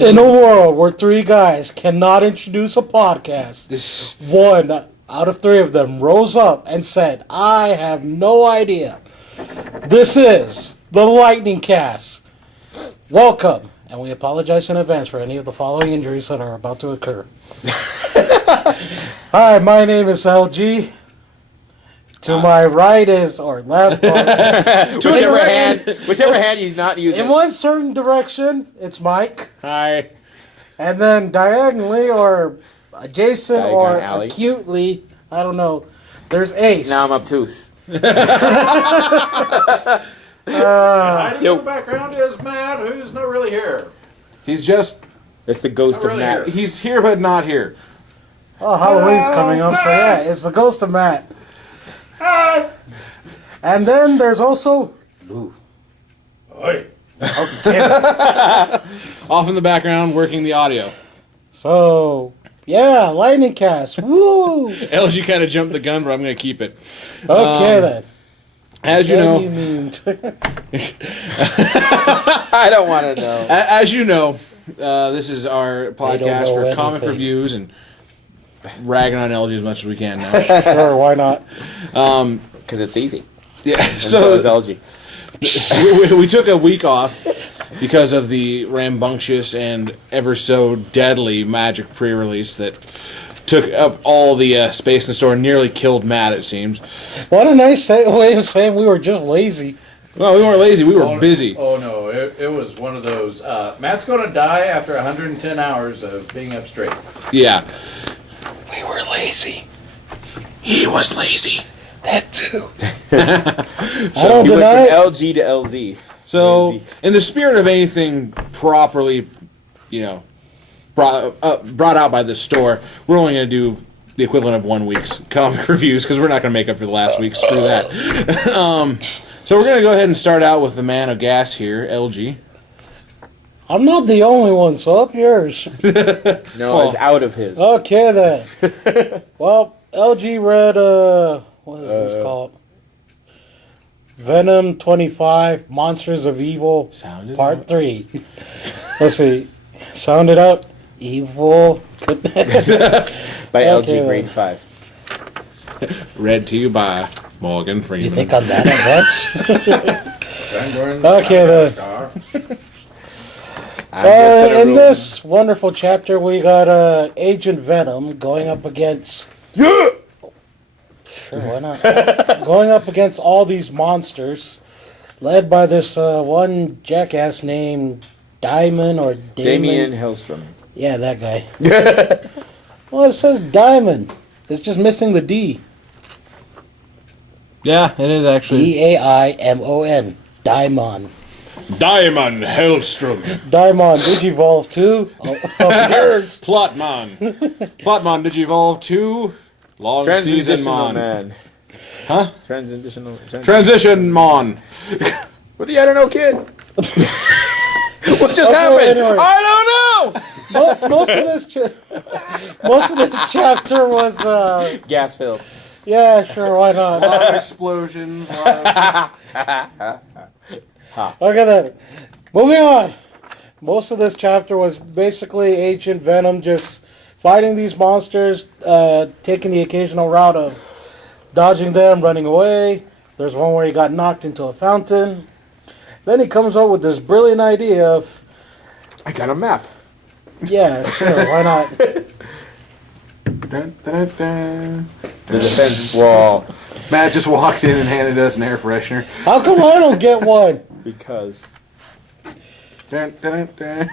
In a world where three guys cannot introduce a podcast, one out of three of them rose up and said, I have no idea. This is the Lightning Cast. Welcome, and we apologize in advance for any of the following injuries that are about to occur. Hi, my name is LG. To my right is, or left, or whichever hand he's not using. in one certain direction, it's Mike. Hi. And then diagonally, or adjacent, Diagon or alley. acutely, I don't know, there's Ace. Now I'm obtuse. Hiding in the background is Matt, who's not really here. He's just, It's the ghost Not of really Matt. he's here but not here. Oh, Halloween's coming up, so yeah, it's the ghost of Matt. And then there's also Lou. Hey. Off in the background, working the audio. So, yeah, Lightning Cast. Woo! LG kind of jumped the gun, but I'm going to keep it. Okay, then. As you Then know, you mean I don't want to know. as you know, this is our podcast know for comic anything. reviews and ragging on LG as much as we can now. Sure, why not? Because it's easy. Yeah, So is so LG. we took a week off because of the rambunctious and ever so deadly Magic pre-release that took up all the space in the store and nearly killed Matt, it seems. What a nice way of saying we were just lazy. Well, we weren't lazy, we were busy. Oh no, it was one of those. Matt's going to die after 110 hours of being up straight. Yeah. We were lazy. He was lazy. That too. So I don't you deny went it. from LG to LZ. So, Lazy. in the spirit of anything properly, brought out by the store, we're only going to do the equivalent of 1 week's comic reviews because we're not going to make up for the last week. Screw that. So we're going to go ahead and start out with the man of gas here, LG. I'm not the only one, so up yours. No, it's out of his. Okay, then. Well, LG read, what is this called? Venom 25, Monsters of Evil, Sound it Part out. 3. Let's see. Sound it out. Evil. By Okay, LG Grade 5. Read to you by Morgan You Freeman. think I'm that advanced? Okay, Okay, then. I'm just In room. this wonderful chapter, we got Agent Venom going up against... Yeah! Sure, why not? Going up against all these monsters, led by this one jackass named Diamond or Damien Hellstrom. Yeah, that guy. Well, it says Diamond. It's just missing the D. Yeah, it is actually. D-A-I-M-O-N. Daimon. Diamond Hellstrom. Daimon Digivolve 2. Up yours. Plotmon. Plotmon Digivolve 2. Long season Transitional Mon. man. Huh? Transitional. Transition Mon. What the I don't know, kid? What just Okay, happened? anyway. I don't know. Most of this chapter was, Gas filled. yeah, sure, why not? A lot of explosions. Okay then. Moving on. Most of this chapter was basically Agent Venom just fighting these monsters, taking the occasional route of dodging them, running away. There's one where he got knocked into a fountain. Then he comes up with this brilliant idea of, I got a map. yeah, sure, why not? Dun, dun, dun. The defense wall. Matt just walked in and handed us an air freshener. How come I don't get one? Because. Dun, dun, dun.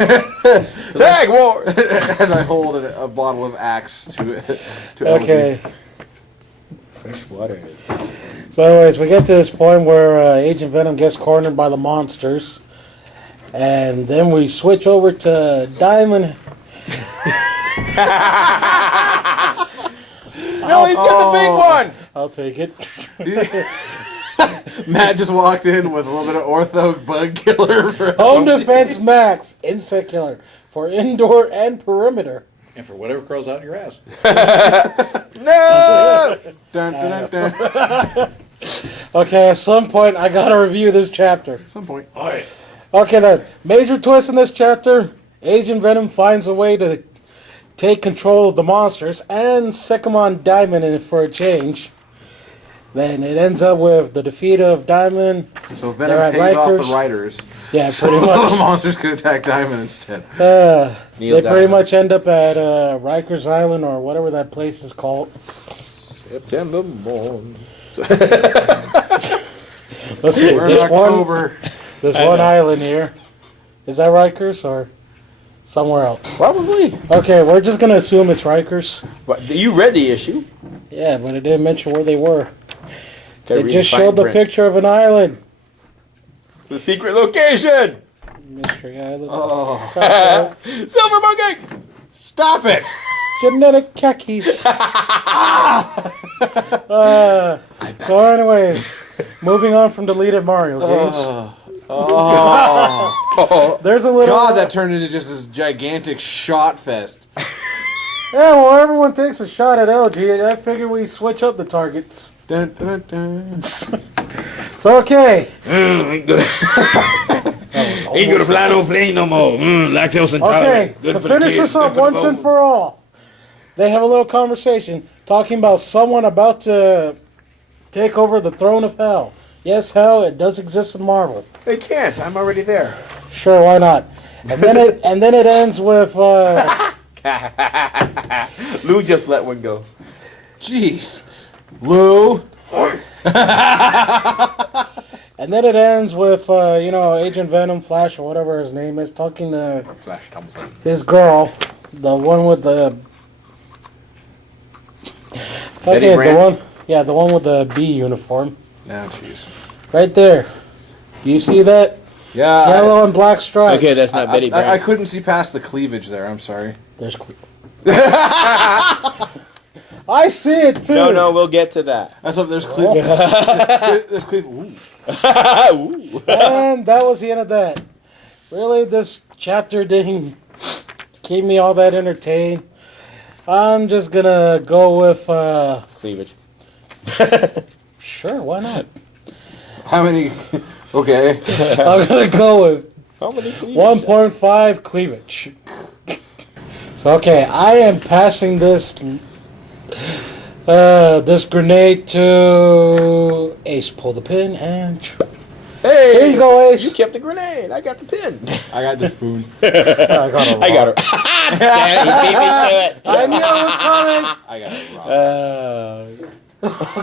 Tag war! As I hold a bottle of Axe to Okay. Fresh waters. So anyways, we get to this point where Agent Venom gets cornered by the monsters. And then we switch over to Diamond. No, he's got the big one! I'll take it. Matt just walked in with a little bit of ortho bug killer. For Home Defense Max Insect Killer for indoor and perimeter. And for whatever crawls out your ass. No! Dun, dun, dun, dun. Okay, at some point I gotta review this chapter. At some point. Alright. Okay then, major twist in this chapter, Agent Venom finds a way to take control of the monsters and sick them on Diamond in it for a change. Then it ends up with the defeat of Diamond. So They're Venom at pays off the Rikers. writers. Yeah, So pretty the much. monsters could attack Diamond instead. They Neil pretty Diamond. much end up at Rikers Island or whatever that place is called. September morn. Let's see. We're in October. There's one island here. Is that Rikers or somewhere else? Probably. Okay, we're just gonna assume it's Rikers. But you read the issue. Yeah, but it didn't mention where they were. Gotta It read just fine showed the print. picture of an island. The secret location. Mystery Island. Oh, Silver Monkey. stop it! Genetic khakis. So anyway, moving on from deleted Mario games. Oh, There's a little. God, that turned into just this gigantic shot fest. Yeah, well, everyone takes a shot at LG. I figured we switch up the targets. Dun, dun, dun. So okay. Ain't gonna fly no plane no more. Lactose intolerant. Okay, Good to for the finish kids, this good up for the once and bones. for all, they have a little conversation talking about someone about to take over the throne of hell. Yes, hell, it does exist in Marvel. They can't. I'm already there. Sure, why not? And then it ends with Lou just let one go. Jeez. Lou. and then it ends with Agent Venom, Flash, or whatever his name is, talking to Flash Thompson. his girl, the one with the Betty the Brant? the one with the B uniform, Ah, jeez. right there. You see that? Yeah. Yellow and black stripes. Okay, that's not Betty Brant. I couldn't see past the cleavage there. I'm sorry. There's. I see it too. No, we'll get to that. That's up. There's cleavage. There's cleavage. Ooh. And that was the end of that. Really, this chapter didn't keep me all that entertained. I'm just gonna go with. Cleavage. Sure, why not? How many? Okay. I'm gonna go with How many cleavage? 1.5 cleavage. So okay, I am passing this grenade to Ace. Pull the pin and Hey, here you go, Ace. You kept the grenade. I got the pin. I got the spoon. I got it. I got her. Damn, you beat me to it. I knew it was coming. I got it wrong.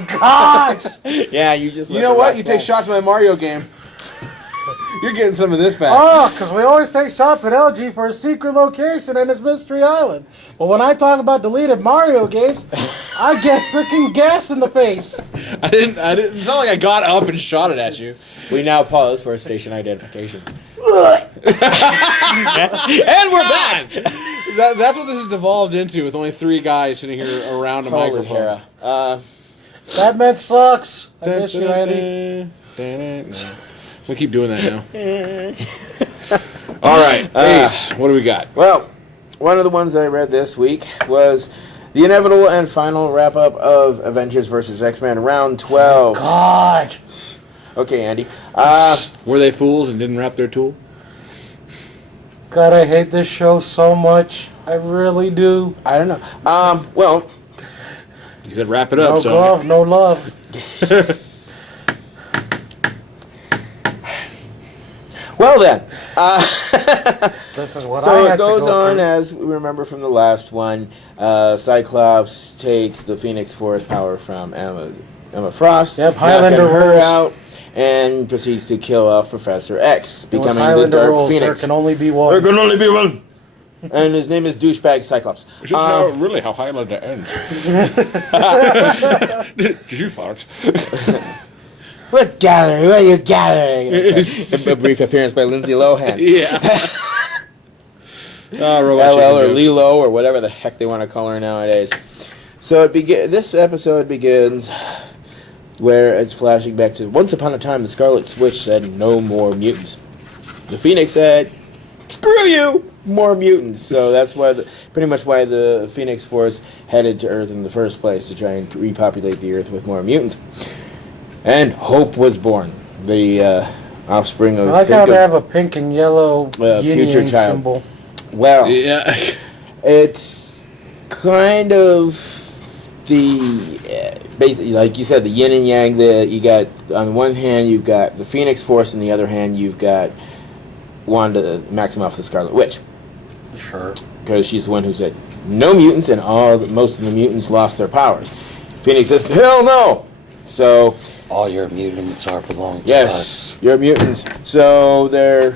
Gosh. Yeah, you just. You let know the what? rock You take fall. shots at my Mario game. You're getting some of this back. Oh, because we always take shots at LG for a secret location and its Mystery Island. But when I talk about deleted Mario games, I get freaking gas in the face. I didn't. It's not like I got up and shot it at you. We now pause for station identification. And we're back. That's what this has devolved into, with only 3 guys sitting here around a Holy microphone. Hera. Batman sucks. I miss you, Andy. We'll keep doing that now. All right, Ace. What do we got? Well, one of the ones I read this week was the inevitable and final wrap up of Avengers vs. X-Men Round 12. God. Okay, Andy. Were they fools and didn't wrap their tool? God, I hate this show so much. I really do. I don't know. Well, He said, "Wrap it up." No so glove, no love. well then. This is what I So had it goes to go on through. as we remember from the last one. Cyclops takes the Phoenix Force power from Emma Frost, Yep, knocking Highlander her rules. out, and proceeds to kill off Professor X, It was becoming the Highlander Dark rules. There Phoenix. can only be There one. can only be one. And his name is Douchebag Cyclops. really how Highlander ends. Did you fart? What gathering? What are you gathering? A brief appearance by Lindsay Lohan. Yeah. Robot LL chicken or jokes. Lilo or whatever the heck they want to call her nowadays. So this episode begins where it's flashing back to once upon a time the Scarlet Witch said no more mutants. The Phoenix said, screw you, more mutants. So that's why pretty much why the Phoenix Force headed to Earth in the first place, to try and repopulate the Earth with more mutants. And Hope was born, the offspring of I like how they have a pink and yellow yin future yang child. symbol. Well, Yeah. it's kind of basically, like you said, the yin and yang. You got, on one hand, you've got the Phoenix Force, on the other hand, you've got Wanda Maximoff, the Scarlet Witch, Sure. because she's the one who said no mutants, and most of the mutants lost their powers. Phoenix says, hell no. So All your mutants are belong to yes, us. you're mutants. So they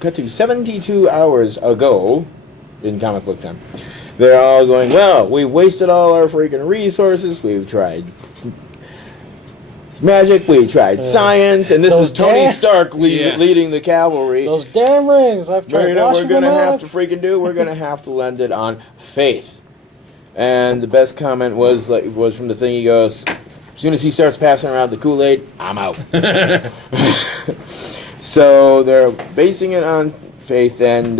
cut to 72 hours ago in comic book time. They're all going, well, we've wasted all our freaking resources. We've tried magic, we tried science, and this those is Tony damn- Stark Yeah. leading the cavalry. Those damn rings. I've But tried you know what we're washing gonna them have out. to freaking do? We're gonna have to lend it on faith. And the best comment was from the thing. He goes, as soon as he starts passing around the Kool-Aid, I'm out. So they're basing it on faith and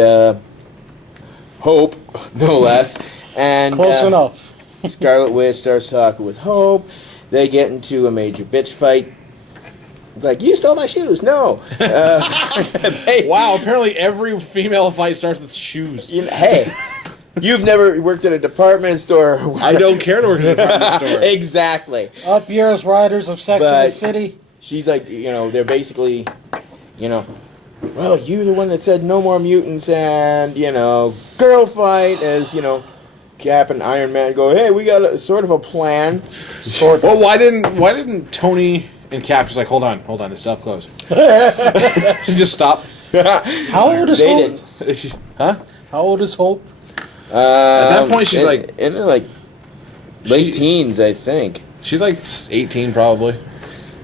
hope, no less. And Close enough. Scarlet Witch starts talking with Hope. They get into a major bitch fight. It's like, you stole my shoes. No. Wow, apparently every female fight starts with shoes. Hey, you've never worked at a department store. I don't care to work in a department store. Exactly. Up yours, riders of Sex and the But- City. She's like, they're basically, well, you're the one that said no more mutants, and, girl fight, as, Cap and Iron Man go, hey, we got a sort of a plan. Well, why didn't Tony and Cap just like, hold on, this stuff closed? Just stop. How old is They Hope? didn't. Huh? How old is Hope? At that point, she's like, in her, like, late She- teens, I think. she's like 18 probably.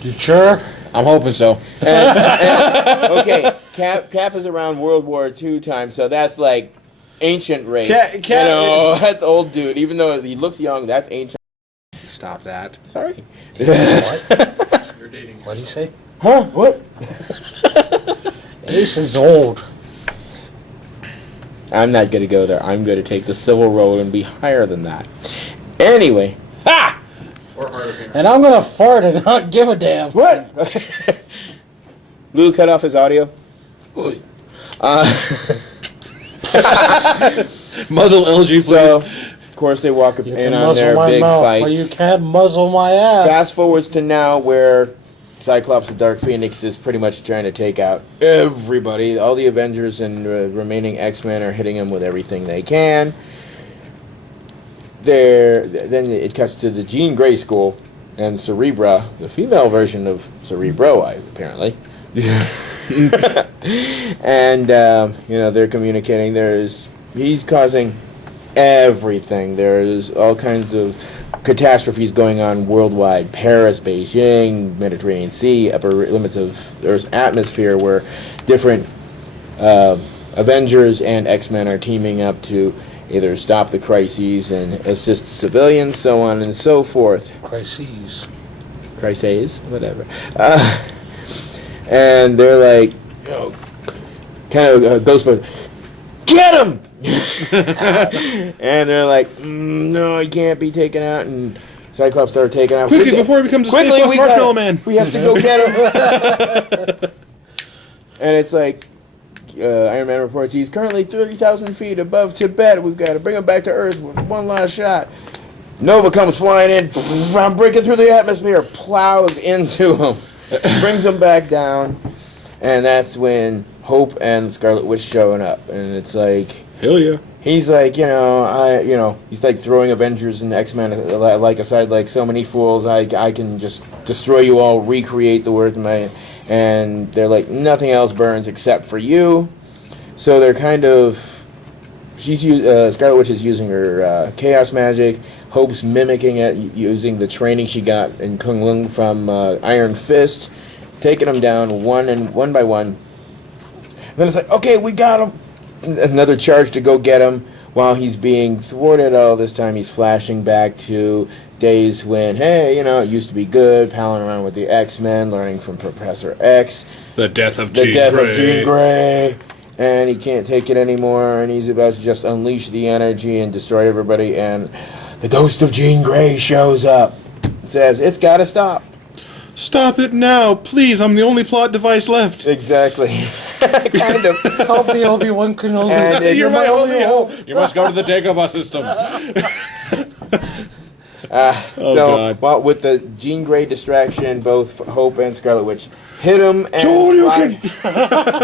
You sure? I'm hoping so. Okay, Cap is around World War II time, so that's like ancient race. Cap- That's old dude. Even though he looks young, that's ancient. Stop that. Sorry. What? You're dating. What'd he say? Huh? What? Ace is old. I'm not gonna go there. I'm gonna take the Civil Road and be higher than that. Anyway. Ha! Or hard of hearing. And I'm gonna fart and not give a damn. What? Lou cut off his audio. Muzzle LG, please. So, of course, they walk You in can on muzzle their my big mouth, fight. but you can't muzzle my ass. Fast forwards to now where Cyclops and Dark Phoenix is pretty much trying to take out everybody. All the Avengers and remaining X-Men are hitting him with everything they can. Then it cuts to the Jean Grey School and Cerebra, the female version of Cerebro, apparently. And, they're communicating. He's causing everything. There's all kinds of catastrophes going on worldwide. Paris, Beijing, Mediterranean Sea, upper limits of Earth's atmosphere, where different Avengers and X-Men are teaming up to either stop the crises and assist civilians, so on and so forth. Crises. Crises, whatever. And they're like, kind of Ghostbusters, get him! And they're like, no, he can't be taken out. And Cyclops started taking out. Quickly, before he becomes a Quickly, Stay Puft we Marshmallow gotta- Man. We have to go get him. And it's like, Iron Man reports he's currently 30,000 feet above Tibet. We've got to bring him back to Earth with one last shot. Nova comes flying in. I'm breaking through the atmosphere. Plows into him. Brings him back down. And that's when Hope and Scarlet Witch showing up. And it's like, Hell yeah. he's like, he's like throwing Avengers and X-Men like aside, like so many fools. I can just destroy you all, recreate the worth of my. And they're like, nothing else burns except for you. So they're kind of, Scarlet Witch is using her chaos magic. Hope's mimicking it using the training she got in Kung Lung from Iron Fist, taking them down one by one. And then it's like, okay, we got him. Another charge to go get him. While he's being thwarted all this time, he's flashing back to days when, hey, it used to be good, palling around with the X-Men, learning from Professor X, The death of the Jean death Grey. of Jean Grey, and he can't take it anymore, and he's about to just unleash the energy and destroy everybody, and the ghost of Jean Grey shows up. It says, it's got to stop. Stop it now, please. I'm the only plot device left. Exactly. kind of. Help me, Obi-Wan Kenobi. And You're my only hope. You must go to the Dagobah system. So, God. well, with the Jean Grey distraction, both Hope and Scarlet Witch hit him and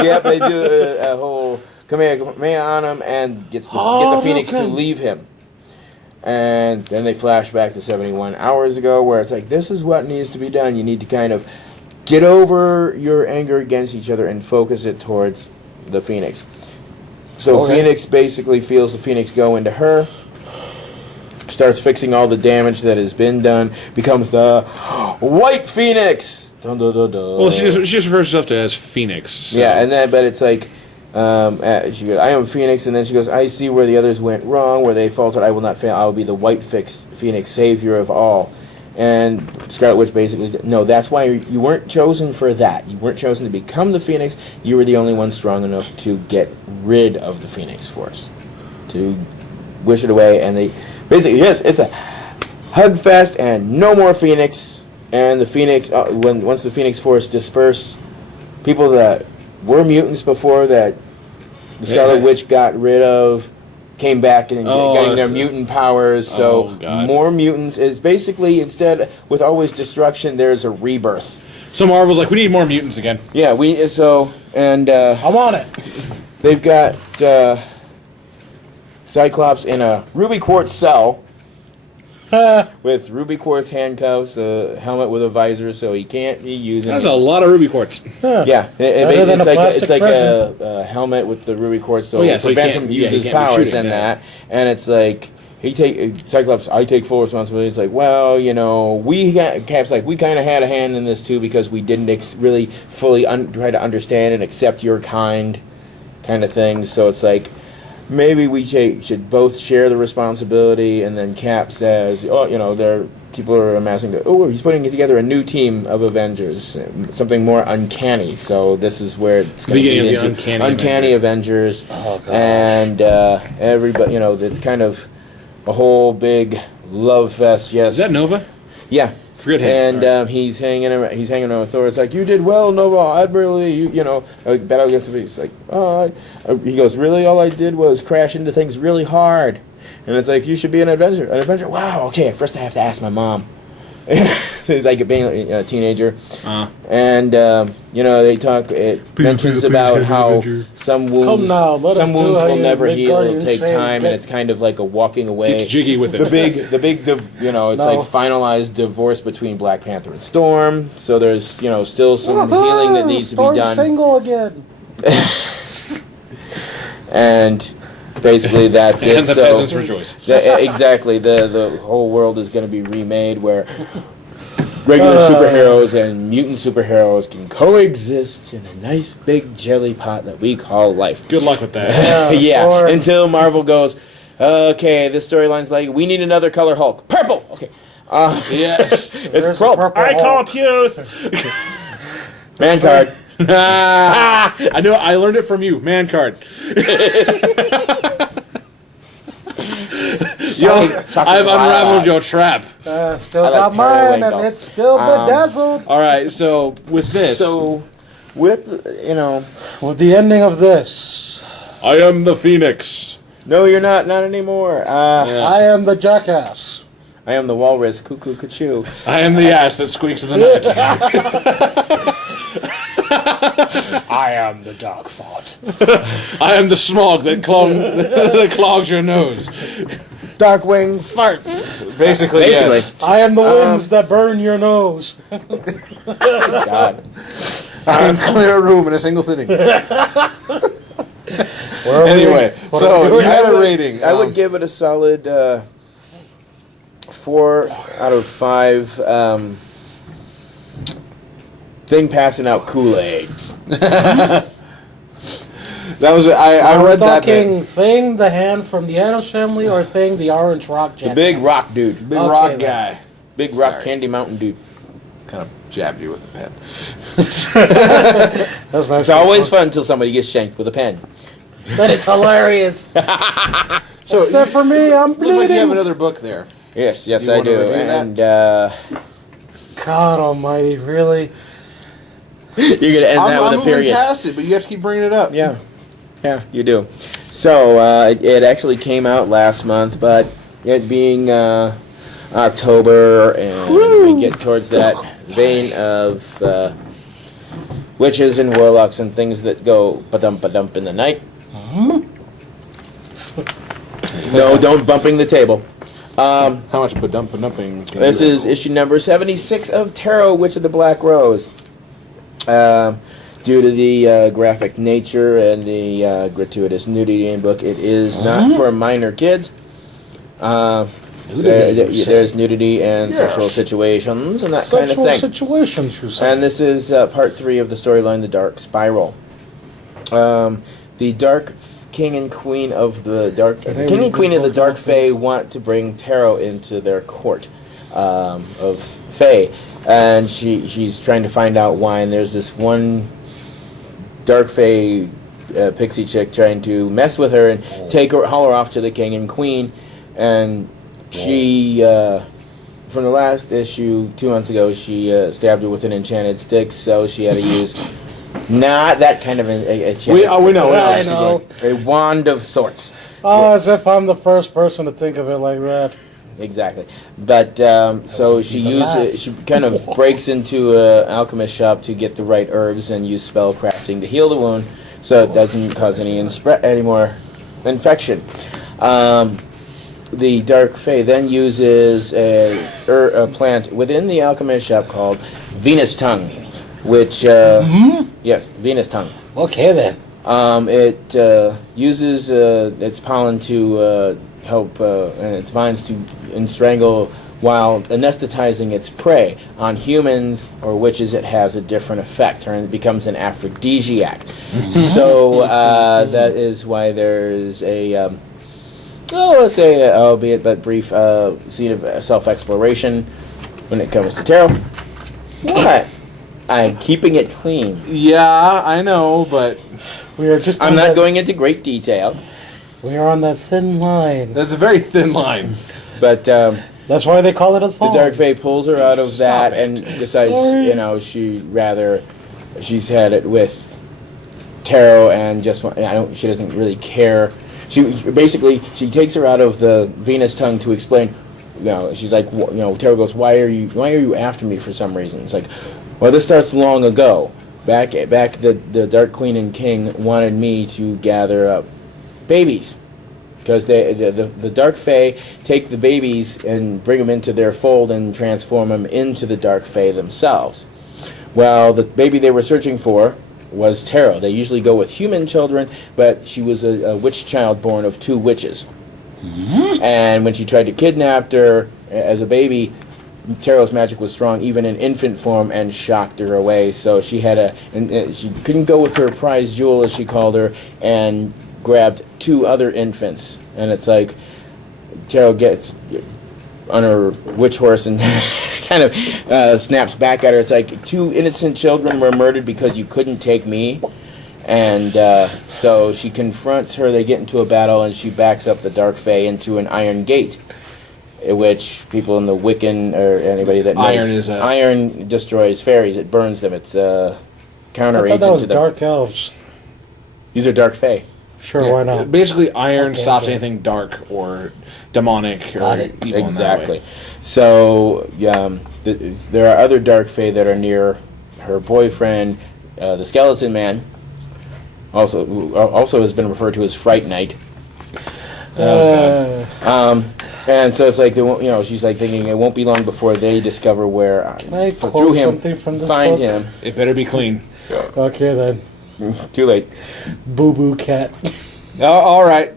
yep, they do a whole Kamehameha on him and get the Phoenix to leave him. And then they flash back to 71 hours ago, where it's like, this is what needs to be done. You need to kind of get over your anger against each other and focus it towards the Phoenix. So Phoenix basically feels the Phoenix go into her, starts fixing all the damage that has been done, becomes the White Phoenix. Dun, dun, dun, dun. Well, she just refers herself to as Phoenix. So. Yeah, and then but it's like she goes, I am Phoenix, and then she goes, I see where the others went wrong, where they faltered. I will not fail. I will be the White Phoenix, savior of all. And Scarlet Witch basically, no, that's why you weren't chosen for that. You weren't chosen to become the Phoenix. You were the only one strong enough to get rid of the Phoenix Force, to wish it away. And they basically, yes, it's a hug fest and no more Phoenix. And the Phoenix, once the Phoenix Force disperse, people that were mutants before that the Scarlet Witch got rid of came back and getting their mutant powers. So more mutants is basically, instead with always destruction, there's a rebirth. So Marvel's like, we need more mutants again. Yeah, I'm on it. They've got Cyclops in a ruby quartz cell with ruby quartz handcuffs, a helmet with a visor, so he can't be using. That's a lot of ruby quartz. Yeah, Better than a plastic it's like prison. a helmet with the ruby quartz, so Well, yeah, it so he prevents can't- him to yeah, use he his can't be powers shooting, and yeah. that. And it's like Cyclops, I take full responsibility. It's like, well, Cap's like, we kind of had a hand in this too because we didn't really fully try to understand and accept your kind of thing. So it's like, maybe we should both share the responsibility. And then Cap says, people are amassing. He's putting together a new team of Avengers, something more uncanny. So this is where it's going to Beginning be of the into Uncanny Avengers. Oh, gosh. And everybody, it's kind of a whole big love fest. Yes, Is that Nova? yeah. Forget him. And he's hanging around with Thor. It's like, you did well, Nova, admirably. Battle against the Phoenix. It's like, he goes, really? All I did was crash into things really hard. And it's like, you should be an Avenger. An Avenger? Wow, okay, first I have to ask my mom. He's like being a teenager. And, they talk, it mentions about how some wounds, Come now, let us do how will you never make heal. It'll Guardians take say, time, and it's kind of like a walking away. Get jiggy with it. It's like finalized divorce between Black Panther and Storm. So there's, still some healing that needs to be done. Single again. And basically that's it. And the peasants rejoice. Exactly. The whole world is going to be remade where regular superheroes and mutant superheroes can coexist in a nice big jelly pot that we call life. Good luck with that. Yeah, until Marvel goes, okay, this storyline's like, we need another color Hulk. Purple! Okay. It's purple. I call Puth. Man card. I know. I learned it from you. Man card. I've unraveled your trap. Still I like got mine, and periwinkle. it's still bedazzled. All right. So with this, With the ending of this, I am the Phoenix. no, you're not anymore. I am the jackass. I am the walrus, cuckoo, cuckoo. I am the ass that squeaks in the night. I am the dog fart. I am the smog that clogs your nose. Darkwing fart. Basically, yes. I am the winds that burn your nose. God. I can clear a room in a single sitting. Anyway, so you had a rating. I would give it a solid 4 out of 5. Thing passing out Kool-Aid. That was I read that bit. talking Thing, the hand from the Addams Family, or Thing, the orange rock jackass? The big rock dude. Big Okay, rock then. guy. Big rock Sorry. candy mountain dude. Kind of jabbed you with a pen. That's nice. It's always fun until somebody gets shanked with a pen. Then it's hilarious. So Except for me, I'm looks like you have bleeding. another book there. Yes, You I wanna do. review that? And God almighty, really? You're gonna end that I'm with a moving period. past it, but you have to keep bringing it up. Yeah, you do. So it actually came out last month, but it being October and we get towards that vein of witches and warlocks and things that go ba-dump in the night. No, don't bumping the table. How much ba-dumping? This is issue number 76 of Tarot, Witch of the Black Rose. Due to the graphic nature and the gratuitous nudity in book, it is not for minor kids. There's nudity and sexual situations and that kind of Sexual thing. situations, you say. And this is part 3 of the storyline, The Dark Spiral. The Dark King and Queen of the Dark King and Queen of the Dark Fae want to bring Tarot into their court of Fae, and she's trying to find out why. And there's this one Dark Fae pixie chick trying to mess with her and haul her off to the King and Queen, and she. From the last issue, 2 months ago, she stabbed her with an enchanted stick, so she had to use not that kind of a We know. I know. a wand of sorts. Oh, as if I'm the first person to think of it like that. Exactly. But so she the uses last. she kind of breaks into an alchemist shop to get the right herbs and use spell crafting to heal the wound, so it doesn't cause any more infection. The Dark Fae then uses a plant within the alchemist shop called Venus Tongue, which yes, Venus Tongue. Okay then. It uses its pollen to help and its vines to strangle while anesthetizing its prey. On humans or witches, it has a different effect, and it becomes an aphrodisiac. So that is why there's a let's say, albeit but brief, scene of self-exploration when it comes to tarot. What? I'm keeping it clean. Yeah, I know, but We are just. I'm on not that- going into great detail, We are on that thin line. that's a very thin line. but That's why they call it a the thong. Dark Fae pulls her out of Stop that it. and decides, Sorry. she's had it with tarot and she doesn't really care. She takes her out of the Venus Tongue to explain. She's like, Tarot goes, why are you after me for some reason? It's like, well, this starts long ago. Back the Dark Queen and King wanted me to gather up babies. Because the Dark Fae take the babies and bring them into their fold and transform them into the Dark Fae themselves. Well, the baby they were searching for was Tarot. They usually go with human children, but she was a witch child born of 2 witches. And when she tried to kidnap her as a baby, Tarot's magic was strong, even in infant form, and shocked her away. So she she couldn't go with her prize jewel, as she called her, and grabbed 2 other infants. And it's like Tarot gets on her witch horse and kind of snaps back at her. It's like 2 innocent children were murdered because you couldn't take me. And so she confronts her. They get into a battle, and she backs up the Dark Fae into an iron gate, which people in the Wiccan or anybody that knows, iron destroys fairies. It burns them. It's I counteragent thought that was to them. dark elves. These are Dark Fae. Sure, why not? Basically, iron Okay, stops okay. anything dark or demonic Got or it. evil. Exactly. So there are other Dark Fae that are near her boyfriend, the Skeleton Man. Also has been referred to as Fright Night. And so it's like she's like thinking it won't be long before they discover where Can I through quote him something from this find book? him. It better be clean. Okay then. Too late. Boo Boo Cat. Oh, all right.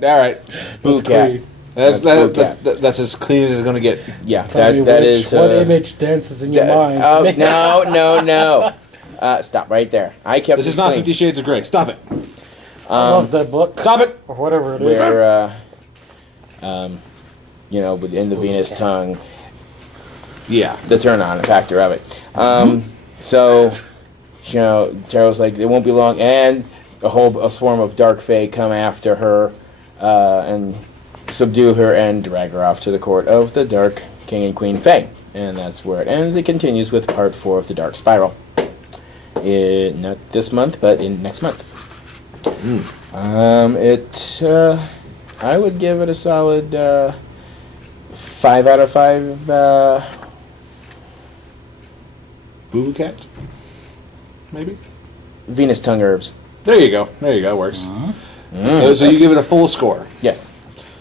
Boo That's cat. great. That's Boo cat. that's as clean as it's going to get. Yeah, Tell me that which, is. what image dances in your mind. Oh, to make- no. Stop right there. I kept This it is not clean. 50 Shades of Grey. Stop it. I love that book. Stop it. Or whatever it is. Where, within the Venus Tongue, Yeah. the turn-on factor of it. So, Tarot's like, it won't be long, and a swarm of Dark Fae come after her and subdue her and drag her off to the court of the Dark King and Queen Fae. And that's where it ends. It continues with part 4 of the Dark Spiral. not this month, but in next month. I would give it a solid 5 out of 5. Boo Boo Cat? Maybe? Venus tongue herbs. There you go. Works. So you give it a full score. Yes.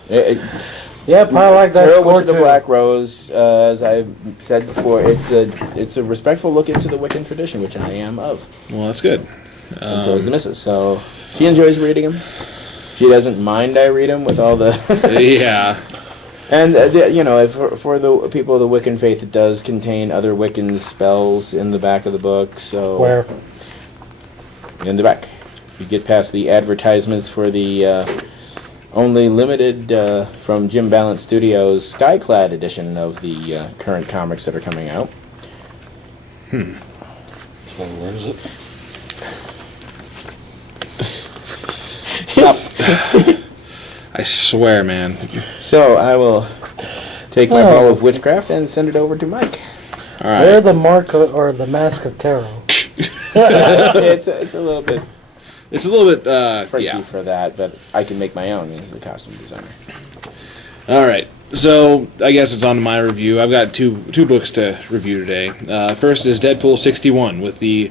Yep, I like that Tarot score Witch of the too. Black Rose, as I've said before, it's a respectful look into the Wiccan tradition, which I am of. Well, that's good. And so is the missus. So she enjoys reading them. She doesn't mind I read them with all the... Yeah. And, for the people of the Wiccan faith, it does contain other Wiccan spells in the back of the book, so... Where? In the back. You get past the advertisements for the only limited, from Jim Balance Studios, Skyclad edition of the current comics that are coming out. So where is it? Stop. I swear, man. So, I will take my Oh. ball of witchcraft and send it over to Mike. All Where right. the mark or the mask of tarot? It's a little bit It's a little bit, pricey yeah. for that, but I can make my own as a costume designer. All right. So I guess it's on to my review. I've got two books to review today. First is Deadpool 61 with the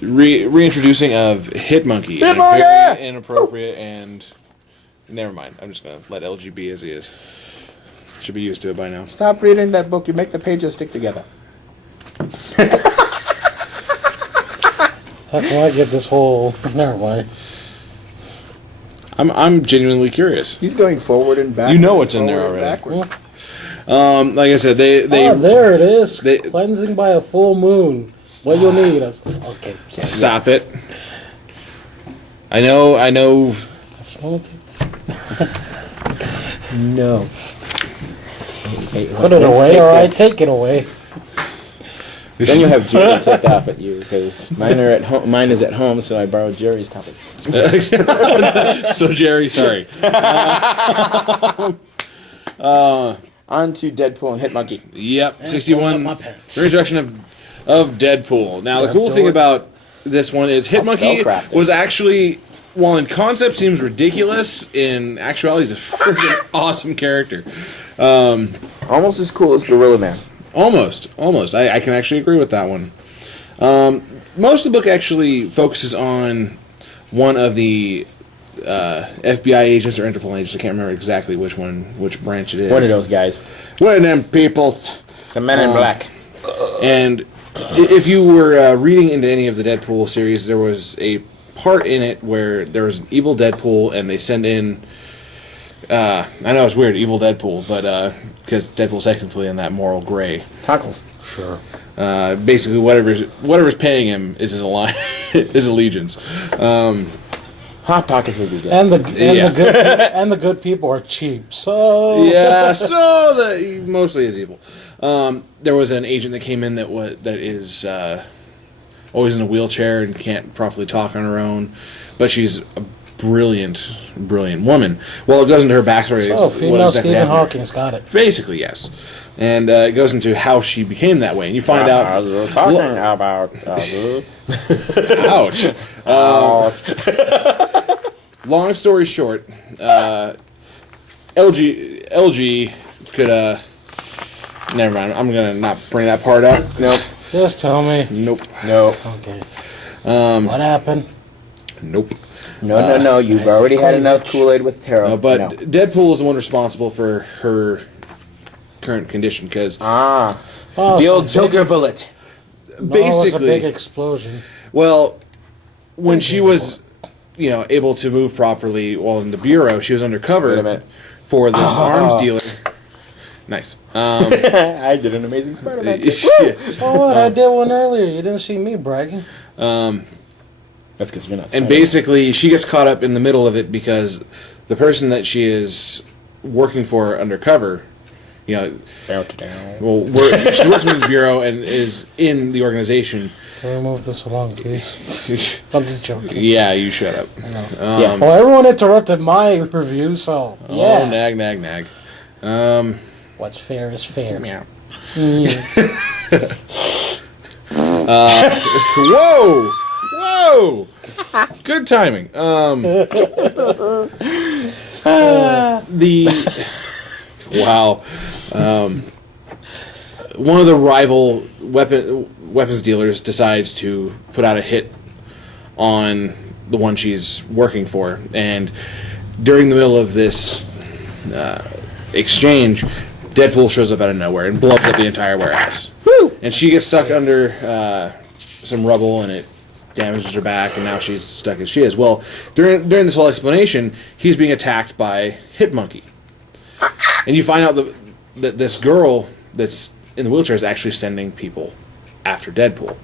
reintroducing of Hitmonkey. in a Hitmonkey! very inappropriate and... Never mind. I'm just going to let LG be as he is. Should be used to it by now. Stop reading that book. You make the pages stick together. How can I get this whole... Never mind. I'm genuinely curious. He's going forward and back. You know what's in there forward and already. backward. Like I said, they There it is. they- Cleansing by a full moon. What you'll need. Okay. Sorry. stop it. I know. I smell it. No. Put it away or I take it away. Then you have Jerry ticked off at you because mine are at home. Mine is at home, so I borrowed Jerry's copy. So Jerry, sorry. On to Deadpool and Hitmonkey. Yep, 61. my pants. Reintroduction of Deadpool. Now, the cool thing about this one is Hitmonkey spellcraft it. was actually, while in concept seems ridiculous, in actuality he's a freaking awesome character. Almost as cool as Gorilla Man. Almost. I can actually agree with that one. Most of the book actually focuses on one of the FBI agents or Interpol agents. I can't remember exactly which branch it is. One of those guys. One of them peoples. Some men in black. And if you were reading into any of the Deadpool series, there was a part in it where there was an evil Deadpool, and they send in... I know it's weird, evil Deadpool, but because Deadpool's technically in that moral gray. Tackles. Sure. Basically, whatever's paying him is his his allegiance. Hot Pockets would be good. And the Yeah. the good people are cheap. So Yeah, so he mostly is evil. There was an agent that came in that is always in a wheelchair and can't properly talk on her own, but she's a brilliant woman. Well, it goes into her backstory. Oh, what female exactly Stephen happened. Hawking's got it. Basically, yes. And it goes into how she became that way, and you find out. Talking about. Ouch. Long story short, LG could. Never mind. I'm gonna not bring that part up. Nope. Just tell me. Nope. Nope. Okay. What happened? Nope. No. You've nice already had cleavage. enough Kool-Aid with tarot. But No. Deadpool is the one responsible for her current condition because Ah. Oh, The so old big- Joker bullet. No, it was a big basically, explosion. well, when she was, able to move properly while in the bureau, she was undercover Wait a minute. for this arms dealer. Nice. I did an amazing Spider-Man. Shit. Oh, what? I did one earlier. You didn't see me bragging. That's because you're not. And Spider-Man. basically, she gets caught up in the middle of it because the person that she is working for undercover, Down. she's working in the bureau and is in the organization. Can we move this along, please? I'm just joking. Yeah, you shut up. Yeah. Well, everyone interrupted my review, so yeah. Oh, nag. What's fair is fair. Meow. Whoa! Whoa! Good timing. Wow. One of the rival weapons dealers decides to put out a hit on the one she's working for, and during the middle of this exchange, Deadpool shows up out of nowhere and blows up the entire warehouse. Woo! And she gets stuck under some rubble, and it damages her back, and now she's stuck as she is. Well, during this whole explanation, he's being attacked by Hitmonkey. And you find out that this girl that's in the wheelchair is actually sending people after Deadpool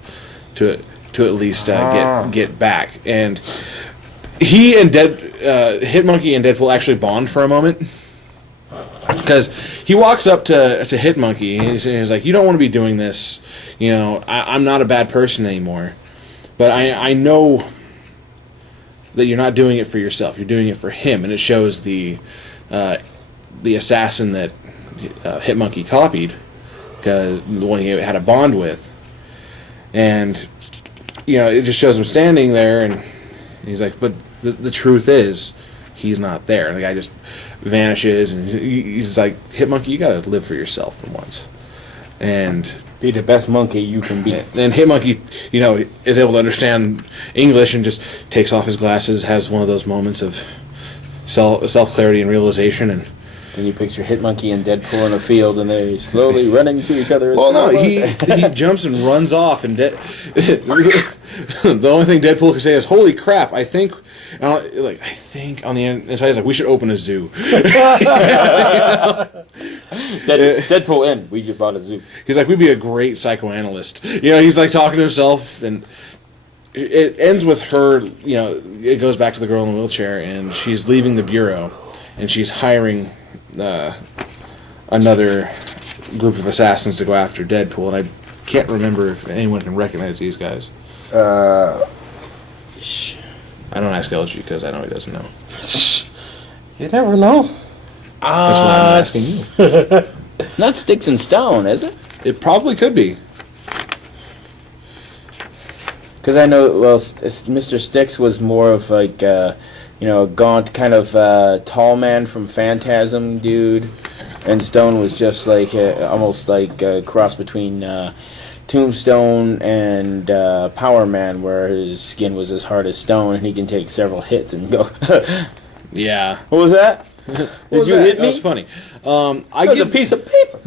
to at least get back. And he and Hitmonkey and Deadpool actually bond for a moment, because he walks up to Hitmonkey and he's like, "You don't want to be doing this. You know, I'm not a bad person anymore, but I know that you're not doing it for yourself. You're doing it for him." And it shows the assassin that Hitmonkey copied, because the one he had a bond with, and you know, it just shows him standing there, and he's like, "But the truth is, he's not there." And the guy just vanishes, and he's like, "Hitmonkey, you gotta live for yourself for once." And Be the best monkey you can be. then Hitmonkey, you know, is able to understand English and just takes off his glasses, has one of those moments of self-clarity and realization, and Then you picture Hitmonkey and Deadpool in a field, and they're slowly running to each other. well, no, he jumps and runs off, and the only thing Deadpool can say is, "Holy crap! I think on the inside he's like, we should open a zoo." Deadpool in. We just bought a zoo. He's like, we'd be a great psychoanalyst. You know, he's like talking to himself, and it ends with her. You know, it goes back to the girl in the wheelchair, and she's leaving the bureau, and she's hiring another group of assassins to go after Deadpool, and I can't remember if anyone can recognize these guys. I don't ask LG because I know he doesn't know. You never know. That's why I'm asking you. It's not Sticks and Stone, is it? It probably could be. Because I know, well, Mr. Sticks was more of like, a gaunt kind of tall man from Phantasm dude, and Stone was just like almost like a cross between Tombstone and Power Man, where his skin was as hard as stone, and he can take several hits and go. Yeah. What was that? What Did was you that? hit me? That was funny. That was a piece of paper.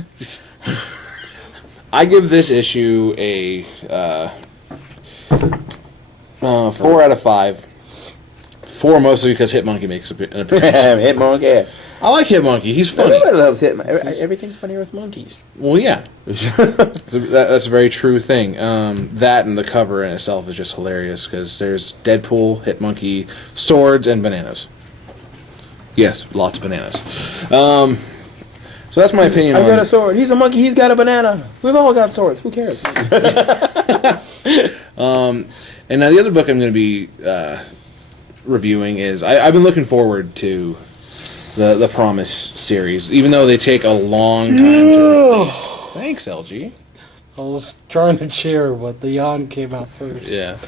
I give this issue a 4 out of 5. 4 mostly because Hitmonkey makes an appearance. Hitmonkey. I like Hitmonkey. He's funny. Everybody loves Hitmonkey. Everything's funny with monkeys. Well, yeah. That's a very true thing. That and the cover in itself is just hilarious, because there's Deadpool, Hitmonkey, swords, and bananas. Yes, lots of bananas. So that's my opinion. I got a sword. He's a monkey. He's got a banana. We've all got swords. Who cares? And now the other book I'm going to be reviewing is I've been looking forward to the Promise series, even though they take a long time to release. Thanks, LG. I was trying to cheer, but the yawn came out first. Yeah.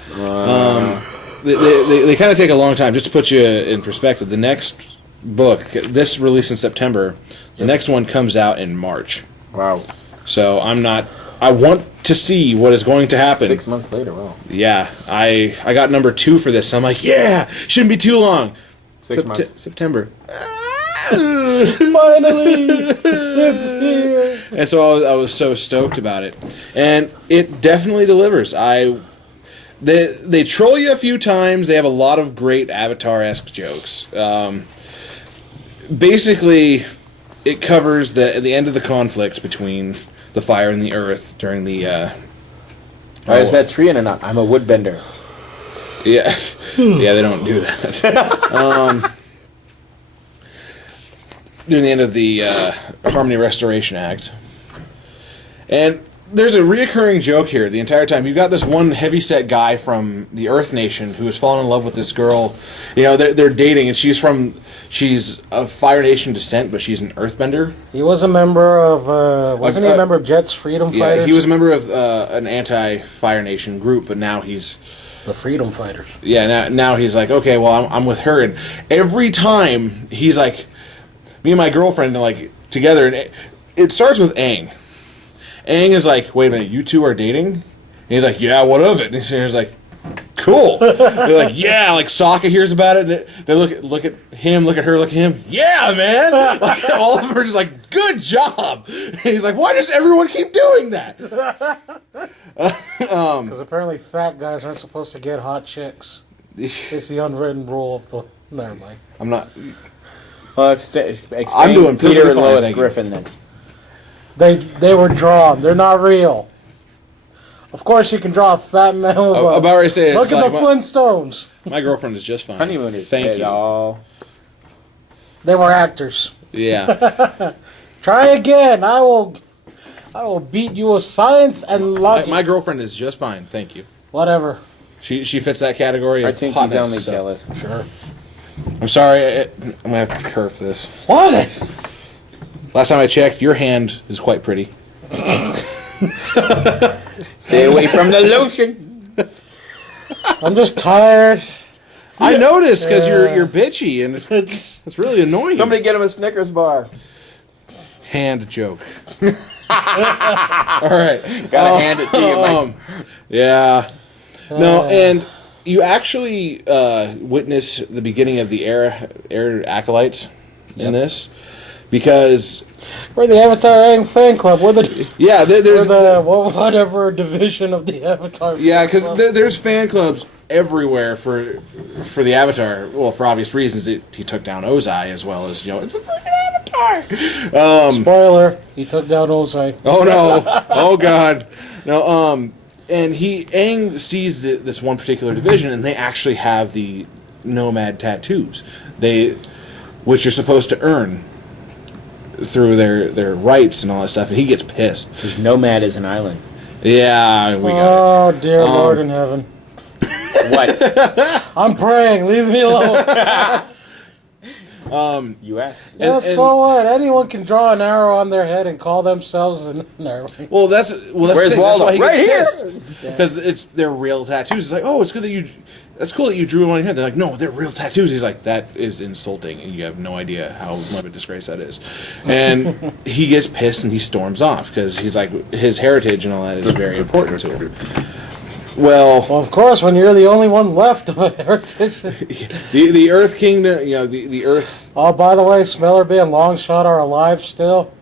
They kind of take a long time. Just to put you in perspective, the next book, this released in September, the next one comes out in March. Wow. So I want to see what is going to happen. 6 months later, wow. Yeah, I got number 2 for this. I'm like, yeah, shouldn't be too long. 6 months. September. Finally, it's here. And so I was so stoked about it, and it definitely delivers. They troll you a few times. They have a lot of great Avatar-esque jokes. Basically, it covers the end of the conflict between the fire and the earth during the. Is that tree in or not? I'm a woodbender. Yeah, yeah, they don't do that. During the end of the Harmony Restoration Act, and there's a reoccurring joke here the entire time. You've got this one heavyset guy from the Earth Nation who has fallen in love with this girl. You know, they're dating, and she's of Fire Nation descent, but she's an Earthbender. He was a member of, wasn't he a member of Jet's Freedom Yeah, Fighters? he was a member of an anti-Fire Nation group, but now he's... the Freedom Fighters. Yeah, now he's like, okay, well, I'm with her. And every time he's like, me and my girlfriend are like together, and it starts with Aang. Aang is like, wait a minute, you two are dating? And he's like, yeah, what of it? And he's like, cool. They're like, yeah, like Sokka hears about it. And they look at him, look at her, look at him. Yeah, man. Like, all of them are just like, good job. And he's like, why does everyone keep doing that? Because apparently fat guys aren't supposed to get hot chicks. It's the unwritten rule of the... Never mind. I'm not... Well, explain I'm doing Peter perfectly and fine, Lois thank you. Griffin then. They were drawn. They're not real. Of course you can draw a fat man with I'm about ready to say Look it's at like the Flintstones. my girlfriend is just fine. Honeymooners. Thank you. Y'all. They were actors. Yeah. Try again. I will beat you with science and logic. My girlfriend is just fine. Thank you. Whatever. She fits that category I of think he's hotness. only so- jealous. Sure. I'm sorry. I'm gonna have to curve this. What? Last time I checked, your hand is quite pretty. Stay away from the lotion. I'm just tired. I noticed because you're bitchy and it's really annoying. Somebody get him a Snickers bar. Hand joke. All right. Gotta hand it to you, Mike. Yeah. No, and you actually witness the beginning of the Air Acolytes in this because We're the Avatar Aang fan club. We're the there's whatever division of the Avatar. yeah, because club. there's fan clubs everywhere for the Avatar. Well, for obvious reasons, he took down Ozai as well as it's a freaking Avatar. Spoiler: he took down Ozai. Oh no! Oh god! No. And Aang sees this one particular division, and they actually have the nomad tattoos. Which you're supposed to earn through their rights and all that stuff, and he gets pissed. Because Nomad is an island. Yeah, we got Oh dear Lord in heaven! What? I'm praying. Leave me alone. You asked. Yeah, And- so what? Anyone can draw an arrow on their head and call themselves an arrow. it. Well, that's the Where's thing. Waldo? That's why he Right gets here! pissed. Because they're real tattoos. It's like, oh, it's good that you. That's cool that you drew them on your head. They're like, no, they're real tattoos. He's like, that is insulting, and you have no idea how much of a disgrace that is. And he gets pissed and he storms off because he's like, his heritage and all that is very important to him. Well, Well, of course, when you're the only one left of a heritage. the Earth Kingdom, the Earth. Oh, by the way, Smellerby and Longshot are alive still.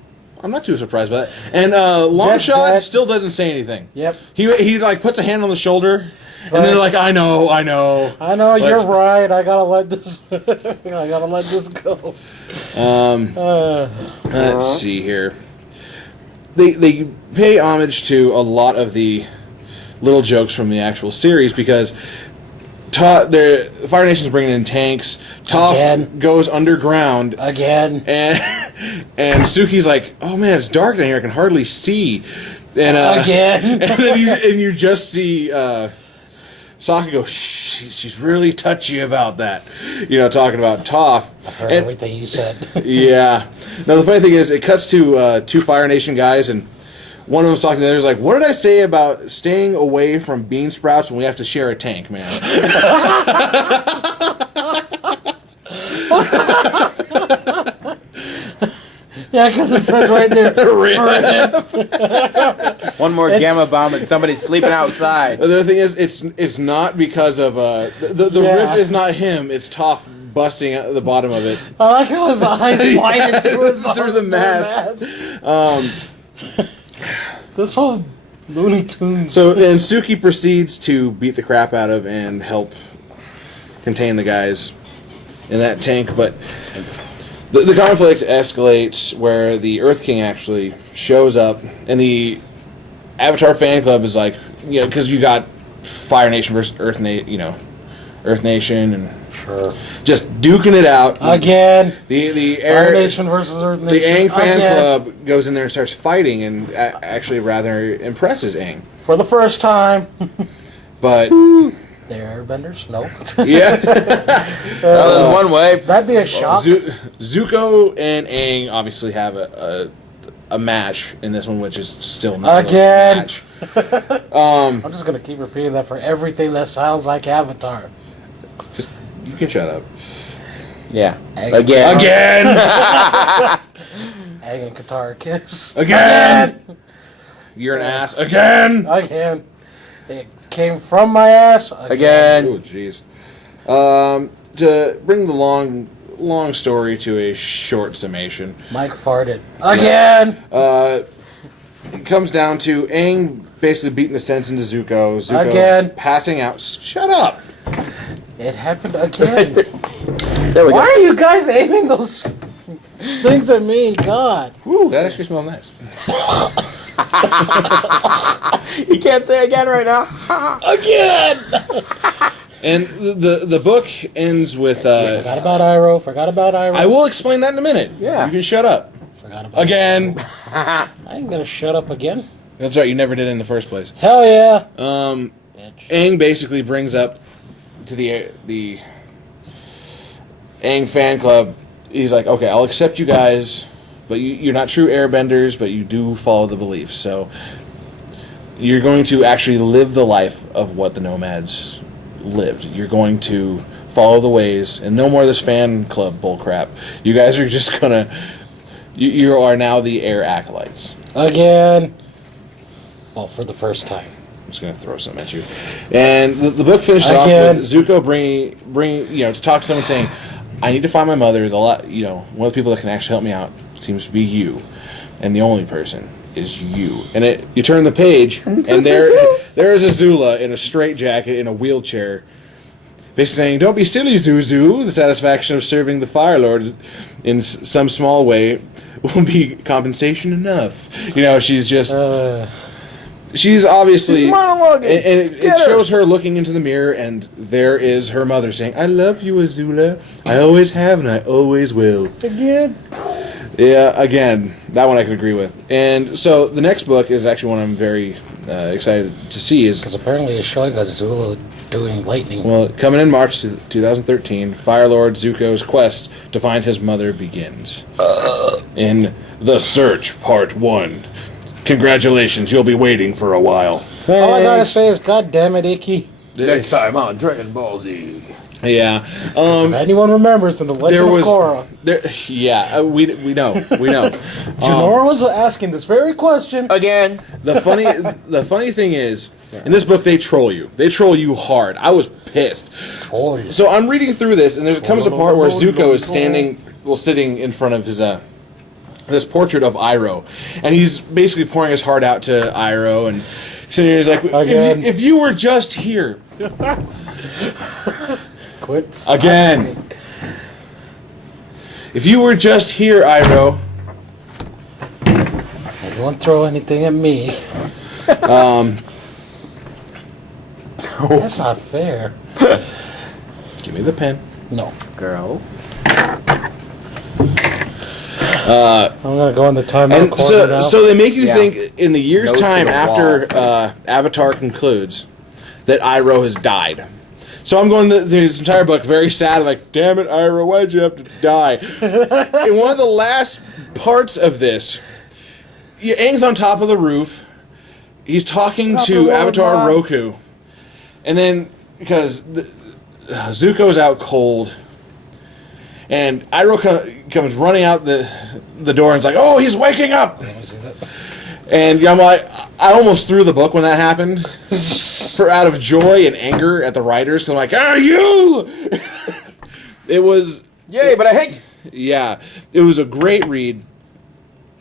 I'm not too surprised by that. And Longshot dead. still doesn't say anything. Yep. He like puts a hand on the shoulder, and then like, I know. I know Let's- you're right. I gotta let this. I gotta let this go. Let's see here. They pay homage to a lot of the little jokes from the actual series because the Fire Nation's bringing in tanks. Toph Again. goes underground, Again. and Suki's like, "Oh man, it's dark down here. I can hardly see." And Again. and then you just see Sokka go, "Shh, she's really touchy about that." Talking about Toph. Heard And- everything you said. yeah. Now the funny thing is, it cuts to two Fire Nation guys, and one of them's talking to the other. He's like, "What did I say about staying away from bean sprouts when we have to share a tank, man?" Yeah, because it says right there. One more gamma bomb and somebody's sleeping outside. The other thing is, it's not because of the Yeah. rip is not him. It's Toph busting at the bottom of it. I like how his eyes blinded through his Through the mask. This whole Looney Tunes. So and Suki proceeds to beat the crap out of and help contain the guys in that tank, but the conflict escalates where the Earth King actually shows up, and the Avatar fan club is like, because you got Fire Nation versus Earth Nation, and Sure. just duking it out. Again. The Fire air Nation versus Earth the Nation. Aang fan Again. club goes in there and starts fighting, and actually rather impresses Aang. For the first time. But They're airbenders? No. yeah, That was one way. That'd be a shock. Zuko and Aang obviously have a match in this one, which is still not Again. a match. I'm just going to keep repeating that for everything that sounds like Avatar. Just you can shut up Yeah. Again. Again. Egg and Katara kiss. again. You're an ass again. Again. It came from my ass. Again. Oh jeez. To bring the long story to a short summation, Mike farted. Again. it comes down to Aang basically beating the sense into Zuko. Zuko Again. passing out. Shut up. It happened again. There we Why go. are you guys aiming those things at me? God. Woo, that actually smells nice. You can't say again right now. Again. And the book ends with. Forgot about Iroh. Forgot about Iroh. I will explain that in a minute. Yeah. You can shut up. Forgot about Again. I ain't gonna shut up again. That's right, you never did in the first place. Hell yeah. Bitch. Bitch. Aang basically brings up to the Aang fan club. He's like, okay, I'll accept you guys, but you're not true airbenders, but you do follow the beliefs. So you're going to actually live the life of what the nomads lived. You're going to follow the ways, and no more of this fan club bullcrap. You guys are just gonna. You are now the air acolytes. Again. Well, for the first time. I'm just gonna throw something at you. And the book finishes off Again. with Zuko bring to talk to someone saying, "I need to find my mother. There's a lot. One of the people that can actually help me out seems to be you, and the only person is you." And you turn the page, and there is Azula in a straitjacket in a wheelchair, basically saying, "Don't be silly, Zuzu. The satisfaction of serving the Fire Lord in some small way will be compensation enough." She's just. She's obviously, She's monologuing. and it Get her. shows her looking into the mirror, and there is her mother saying, "I love you, Azula. I always have, and I always will." Again. Yeah, again, that one I can agree with. And so the next book is actually one I'm very excited to see. Because apparently it's showing Azula doing lightning. Well, coming in March 2013, Fire Lord Zuko's quest to find his mother begins. In The Search, Part 1. Congratulations, you'll be waiting for a while. All I gotta say is, God damn it, Icky. Next time on Dragon Ball Z. Yeah. If anyone remembers in the Legend There was, of Korra, we know. Jinora was asking this very question. Again. The funny thing is, in this book they troll you. They troll you hard. I was pissed. Troll you. So I'm reading through this, and there comes a part where Zuko is sitting in front of his this portrait of Iroh, and he's basically pouring his heart out to Iroh, and sitting here, he's like, Again. if you were just here Quit. again, if you were just here, Iroh. Don't throw anything at me. That's not fair. Give me the pen. No. Girls. I'm gonna go in the timeout And corner now. so they make you Yeah. think in the year's Nose to time the after Avatar concludes that Iroh has died. So I'm going through this entire book very sad, like, damn it, Iroh, why'd you have to die? In one of the last parts of this, Aang's on top of the roof. He's talking to Avatar Roku. And then, because Zuko's out cold, and Iroh comes running out the door and is like, "Oh, he's waking up!" And I'm like, I almost threw the book when that happened, out of joy and anger at the writers. Cause I'm like, you! It was, Yay, but I hate. yeah, it was a great read.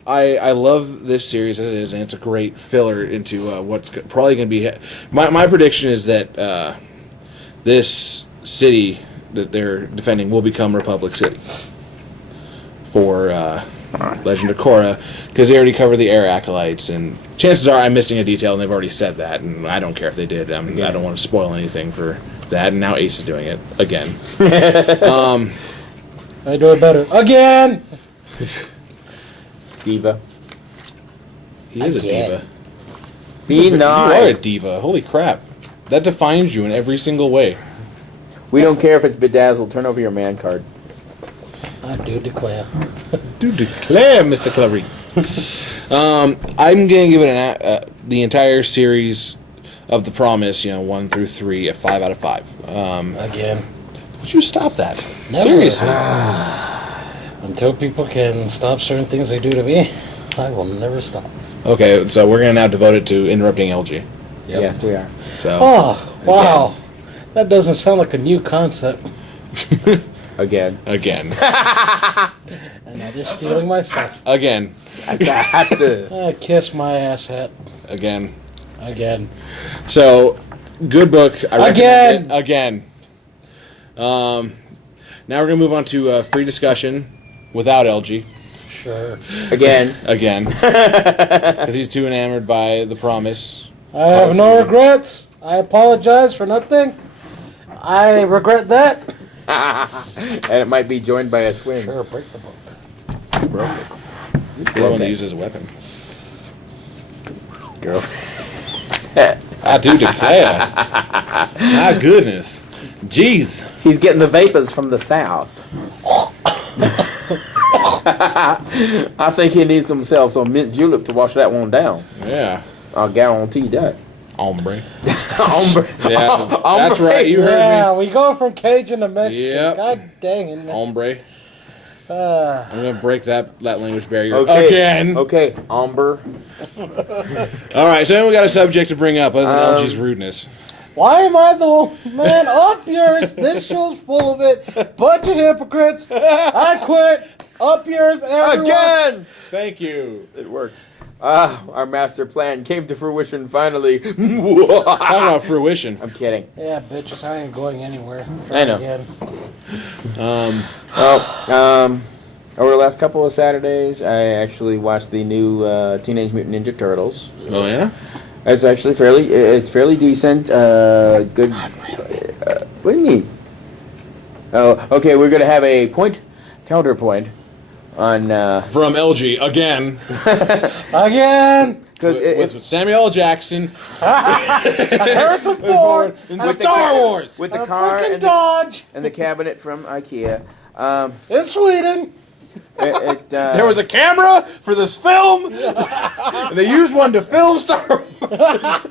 I love this series as it is, and it's a great filler into what's probably going to be. My prediction is that this city that they're defending will become Republic City for Legend of Korra, because they already covered the air acolytes, and chances are I'm missing a detail, and they've already said that, and I don't care if they did. I don't want to spoil anything for that, and now Ace is doing it again. I do it better. Again! Diva. He is a Again. diva. Be You are a nice. diva. Holy crap. That defines you in every single way. We don't care if it's bedazzled. Turn over your man card. I do declare. Do declare, Mr. Clarice. I'm going to give it the entire series of The Promise, 1 through 3, a 5 out of 5. Again. Would you stop that? Never. Seriously. Until people can stop certain things they do to me, I will never stop. Okay, so we're going to now devote it to interrupting LG. Yep. Yes, we are. So Oh, wow. That doesn't sound like a new concept. Again. again. And now they're stealing my stuff. Again. I have to. Kiss my ass hat. Again. Again. So, good book. I recommend Again. it. Again. Now we're going to move on to free discussion without LG. Sure. Again. Again. Because he's too enamored by The Promise. I have no regrets. I apologize for nothing. I regret that. And it might be joined by a twin. Sure, break the book. You broke it. He wanted to use his weapon. Girl. I do declare. My goodness. Jeez. He's getting the vapors from the south. I think he needs himself some mint julep to wash that one down. Yeah. I'll guarantee that. Hombre. Hombre. Yeah. That's right. You heard Yeah, we go from Cajun to Mexican. Yep. God dang it. me. Man. Hombre. Uh, I'm going to break that language barrier Okay. again. Okay, Amber. All right. So then we got a subject to bring up other than LG's rudeness. why am I the one? Man, up yours. This show's full of it. Bunch of hypocrites. I quit. Up yours, everyone. Again! Thank you. It worked. Our master plan came to fruition finally. Talking about fruition. I'm kidding. Yeah, bitches, I ain't going anywhere. I know. Again. Over the last couple of Saturdays, I actually watched the new Teenage Mutant Ninja Turtles. Oh, yeah? It's actually fairly decent. Good. What do you mean? Oh, okay. We're gonna have a counterpoint on From LG again. Again. because With Samuel L. Jackson Harrison Ford. in With the- Star Wars. with the A car freaking and the, Dodge and the cabinet from IKEA. in Sweden. There was a camera for this film. And they used one to film Star Wars.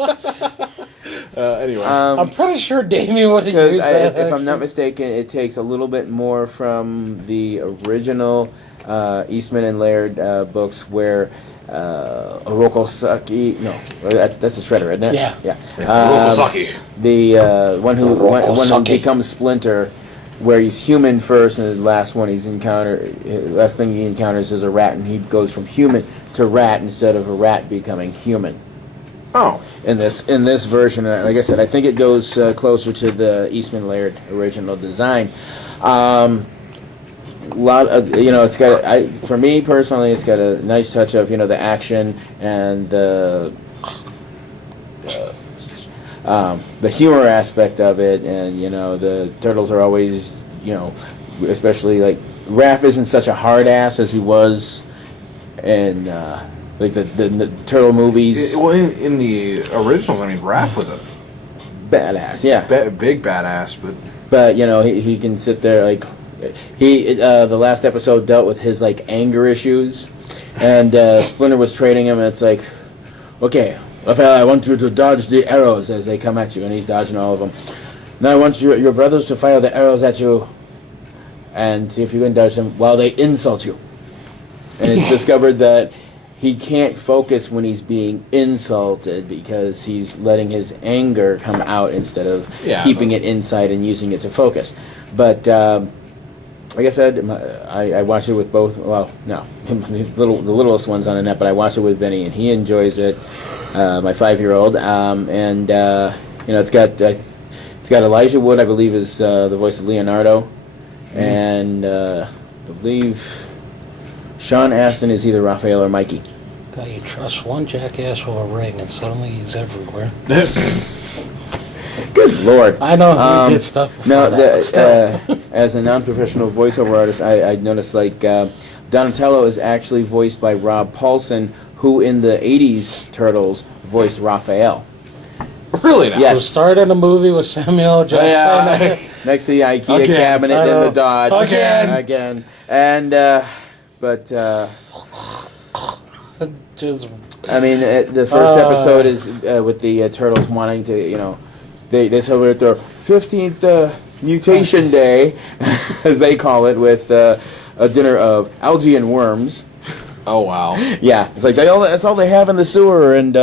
Anyway. I'm pretty sure Damien would have Because used that. if I'm not mistaken, it takes a little bit more from the original Eastman and Laird books where Oroku Saki, no, that's the Shredder, isn't it? Yeah. Yeah. Rokosaki. The one who Saki. becomes Splinter, where he's human first, and the last thing he encounters is a rat, and he goes from human to rat instead of a rat becoming human. Oh. In this version, like I said, I think it goes closer to the Eastman Laird original design. Lot of it's got for me personally, it's got a nice touch of the action and the humor aspect of it, and the turtles are always especially like Raph isn't such a hard ass as he was in like the turtle movies. Well, in the originals, I mean, Raph was a Badass, yeah. big badass, But he can sit there like the last episode dealt with his like anger issues, and Splinter was training him, and it's like, okay, Raphael, I want you to dodge the arrows as they come at you, and he's dodging all of them. Now I want your brothers to fire the arrows at you, and see if you can dodge them while they insult you. And it's discovered that he can't focus when he's being insulted because he's letting his anger come out instead of keeping it inside and using it to focus. But like I said, I watched it with both. Well, no, the littlest one's on the net, but I watched it with Benny, and he enjoys it. My 5-year-old, and it's got Elijah Wood, I believe, is the voice of Leonardo, and I believe Sean Astin is either Raphael or Mikey. God, you trust one jackass with a ring, and suddenly he's everywhere. Good Lord. I know he did stuff before No, that, but still. as a non-professional voiceover artist, I noticed like Donatello is actually voiced by Rob Paulson, who in the '80s Turtles voiced Raphael. Really? Now? Yes. Who starred in a movie with Samuel Jackson. Yeah. Next to the IKEA Again. cabinet I in know. the Dodge. Again. And but Just I mean, the first episode is with the turtles wanting to, they celebrate their 15th mutation day, as they call it, with a dinner of algae and worms. Oh wow. Yeah, it's like that's all they have in the sewer, and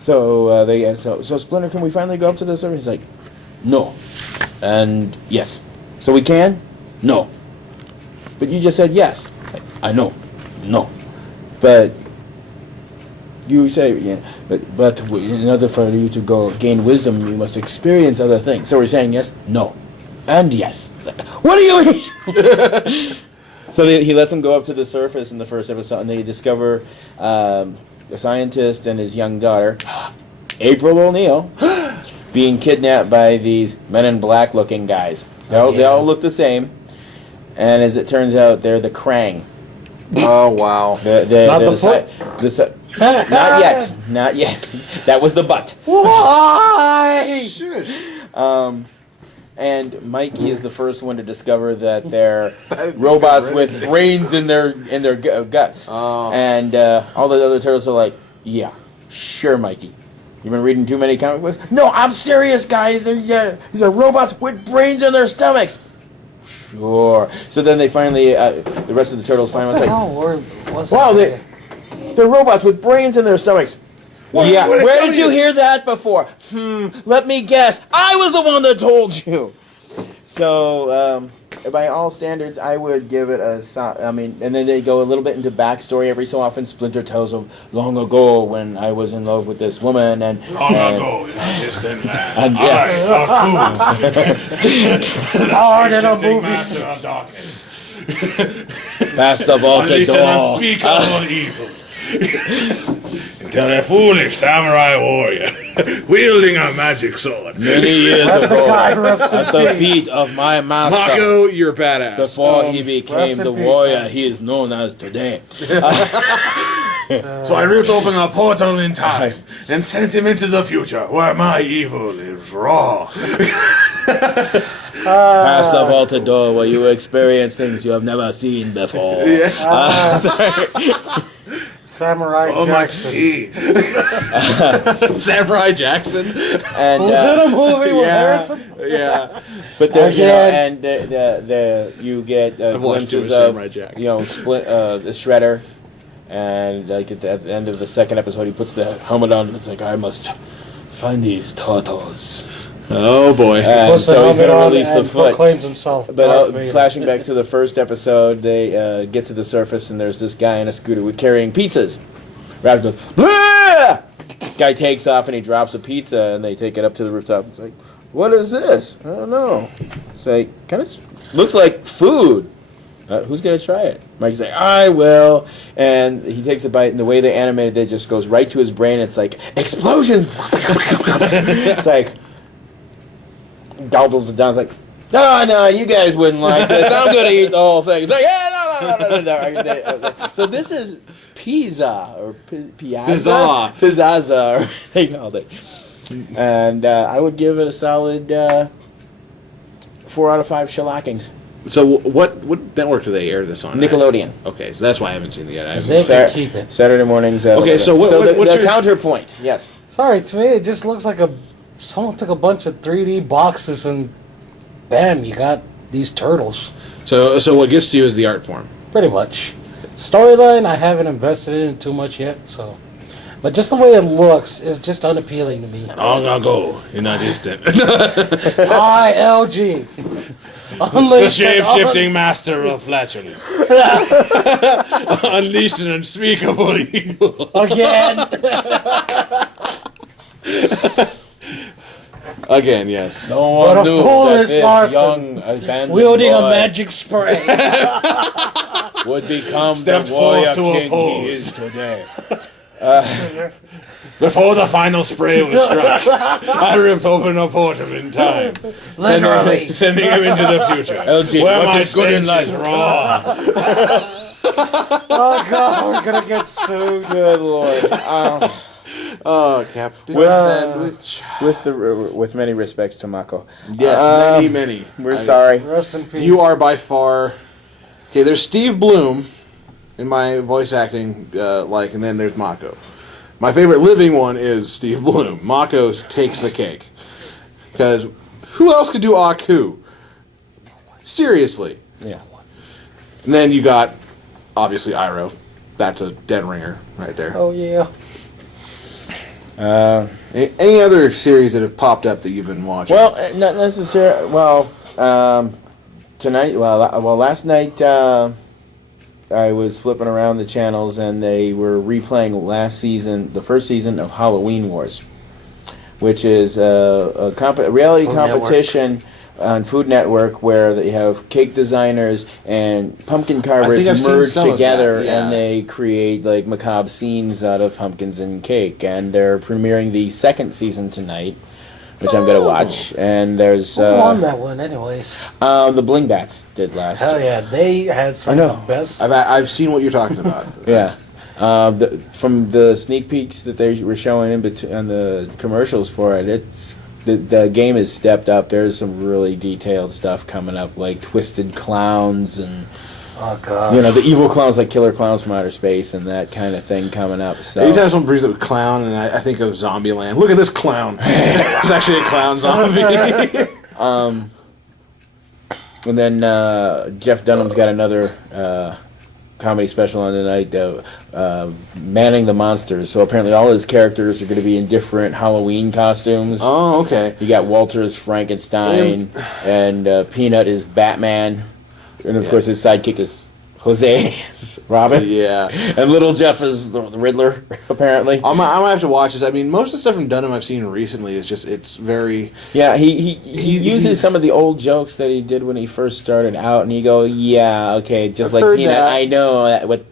so Splinter, can we finally go up to the surface? He's like, no, and yes, so we can, no, but you just said yes. It's like, I know, no, but. You say, yeah, but in order for you to go gain wisdom, you must experience other things. So we're saying yes, no, and yes. It's like, what do you mean? So he lets them go up to the surface in the first episode, and they discover the scientist and his young daughter, April O'Neil, being kidnapped by these Men in Black looking guys. They all look the same, and as it turns out, they're the Krang. Oh wow. Not the foot? Not yet. That was the butt. why? Shit. And Mikey is the first one to discover that they're robots with brains in their guts. Oh. And all the other turtles are like, yeah, sure, Mikey. You've been reading too many comic books? No, I'm serious, guys. These are robots with brains in their stomachs. Sure. So then they finally, the rest of the turtles finally What the was hell was wow, that? they're robots with brains in their stomachs. Yeah. what did Where I did tell you you? hear that before? Let me guess. I was the one that told you. So, by all standards, I would give it and then they go a little bit into backstory every so often. Splinter tells them, long ago when I was in love with this woman, and Long ago, in a distant land, and, yeah. Starred in a movie. master of darkness, Past the vaulted unleashed an door. unspeakable evil. Until a foolish samurai warrior, wielding a magic sword, Many years Let the guy ago, rest in at the peace. feet of my master. Mako, you're badass. Before he rest became in the peace, warrior man. he is known as today. so I ripped open a portal in time and sent him into the future, where my evil is raw. Past the vaulted door where you experience things you have never seen before. Samurai So much Jackson. tea. Samurai Jackson. And, Who's in a movie with Harrison? Yeah. but there, Again. and you get I've watched glimpses too much Samurai of Jack. the Shredder, and like at the end of the second episode, he puts the helmet on. And it's like, I must find these turtles. Oh boy. And Puts the so he's helmet going to on release the and foot. proclaims himself. But Darth Vader. flashing back to the first episode, they get to the surface, and there's this guy in a scooter with carrying pizzas. Raptor goes, "Blah!" Guy takes off and he drops a pizza, and they take it up to the rooftop. It's like, what is this? I don't know. It's like, kind of looks like food. Who's gonna try it? Mike's like, I will. And he takes a bite, and the way they animated it just goes right to his brain. It's like explosions. It's like gobbles it down. It's like, no, you guys wouldn't like this. I'm gonna eat the whole thing. It's like, yeah, no. So this is pizza or piazza, pizzaza, or they called it. And I would give it a solid 4 out of 5 shellackings. So what network do they air this on? Nickelodeon. Okay, so that's why I haven't seen it yet. I haven't- They can keep it. Saturday mornings. Okay, so what's the your- counterpoint? Yes. Sorry, to me it just looks like someone took a bunch of 3D boxes and bam, you got these turtles. So what gets to you is the art form. Pretty much. Storyline, I haven't invested in too much yet, so. But just the way it looks is just unappealing to me. Long ago, in a distant, ILG. the Unleashed shape-shifting master of flatulence unleashed an unspeakable evil. Again. Again, yes. No What one a knew foolish that this Larson. young abandoned Wielding a boy magic spray. would become Stepped the warrior forth to king he oppose. is today. Before the final spray was struck, I ripped open a portal in time, Literally. sending him into the future, LG, where what my is good in stench is life? raw. Oh god, we're gonna get sued. Good lord. Oh, Captain With- Sandwich. With many respects to Mako. Yes, many. We're sorry. Rest in peace. You are by far. Okay, there's Steve Bloom in my voice acting, and then there's Mako. My favorite living one is Steve Bloom. Mako takes the cake. Because who else could do Aku? Seriously. Yeah. And then you got, obviously, Iroh. That's a dead ringer right there. Oh yeah. Any other series that have popped up that you've been watching? Well, not necessarily. Well, tonight. Last night I was flipping around the channels and they were replaying the first season of Halloween Wars, which is a reality Food competition on Food Network where they have cake designers and pumpkin carvers think I've seen merge some of together that, yeah. and they create like macabre scenes out of pumpkins and cake. And they're premiering the second season tonight, which I'm gonna watch. And there's Who won that one, anyways? the Bling Bats did last. Hell yeah, they had some I know. of the best. I've seen what you're talking about. Yeah. From the sneak peeks that they were showing on the commercials for it, it's the game has stepped up. There's some really detailed stuff coming up, like twisted clowns and Oh god. the evil clowns like killer clowns from outer space and that kind of thing coming up. So Anytime someone brings up a clown, and I think of Zombieland. Look at this clown. It's actually a clown zombie. and then Jeff Dunham's got another comedy special on tonight, Manning the Monsters. So apparently all his characters are going to be in different Halloween costumes. Oh, okay. You got Walter as Frankenstein, and Peanut is Batman, and of course his sidekick is Jose as Robin, Yeah. and Little Jeff is the Riddler, apparently. I'm gonna have to watch this. I mean, most of the stuff from Dunham I've seen recently is just, it's very... Yeah, he he's- uses some of the old jokes that he did when he first started out, and you go, yeah, okay, just I've like heard Peanut. that. I know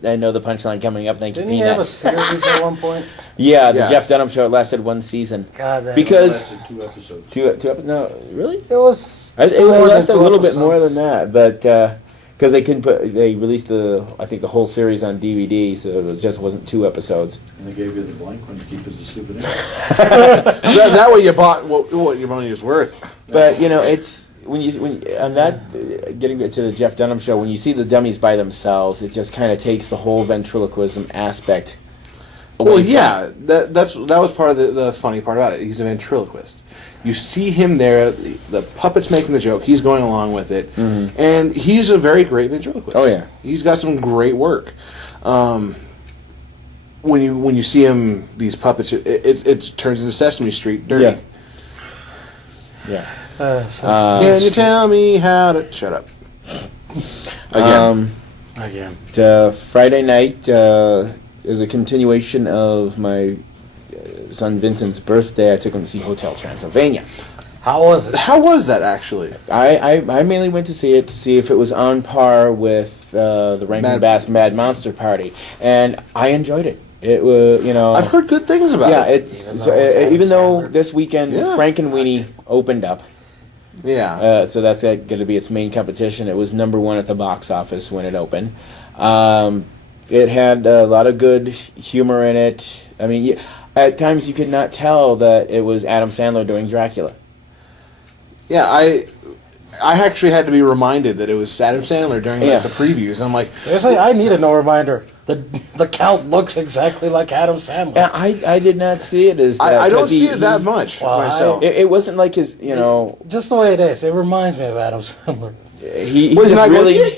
I know the punchline coming up. Thank you, Didn't he Peanut. have a series at one point? Yeah, the Yeah. Jeff Dunham show. It lasted one season. God, that Because Lasted 2 episodes. two episodes. No, really? it was. It more than lasted a 2 little bit more than episodes. that, but because they released the whole series on DVD, so it just wasn't 2 episodes. And they gave you the blank one to keep as a souvenir. that way you bought what your money is worth. But it's when on that getting to the Jeff Dunham show, when you see the dummies by themselves, it just kind of takes the whole ventriloquism aspect away Well, from yeah, that was part of the funny part about it. He's a ventriloquist. You see him there, the puppet's making the joke, he's going along with it, and he's a very great ventriloquist. Oh, yeah. He's got some great work. When you see him, these puppets, it turns into Sesame Street dirty. Yeah. Can you tell me how to... Shut up. Again. Again. Friday night is a continuation of my son Vincent's birthday. I took him to see Hotel Transylvania. How was it? How was that, actually? I mainly went to see it to see if it was on par with the Rankin Bass Mad Monster Party, and I enjoyed it. It was, I've heard good things about yeah, it. even though this weekend Yeah. Frankenweenie opened up, Yeah. so that's going to be its main competition. It was #1 at the box office when it opened. It had a lot of good humor in it. I mean, at times you could not tell that it was Adam Sandler doing Dracula. Yeah, I actually had to be reminded that it was Adam Sandler during Yeah. the previews. I'm like, Seriously, I needed no reminder. The Count looks exactly like Adam Sandler. And I did not see it as that. I don't 'cause see it that much Well, myself. It wasn't like his, Just the way it is. It reminds me of Adam Sandler. he Well, he's just not really, going,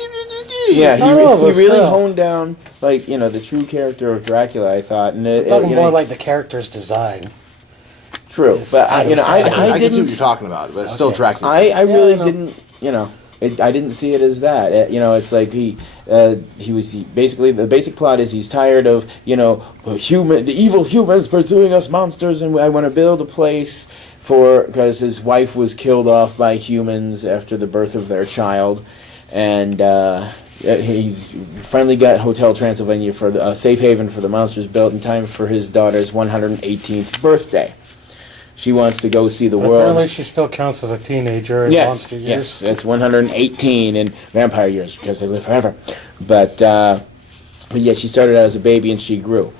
yeah, I know, he but really still. honed down, like, the true character of Dracula, I thought. And I'm talking more like the character's design. true, is but Adam Sandler. I can see what didn't, you're talking about, but it's still Okay. Dracula. I really I know. didn't, I didn't see it as that. It's like basically the basic plot is he's tired of the evil humans pursuing us monsters, and I want to build a place because his wife was killed off by humans after the birth of their child, and he's finally got Hotel Transylvania for a safe haven for the monsters built in time for his daughter's 118th birthday. She wants to go see the world. Apparently, she still counts as a teenager in Yes, monster years. yes, it's 118 in vampire years because they live forever. But yeah, she started out as a baby and she grew.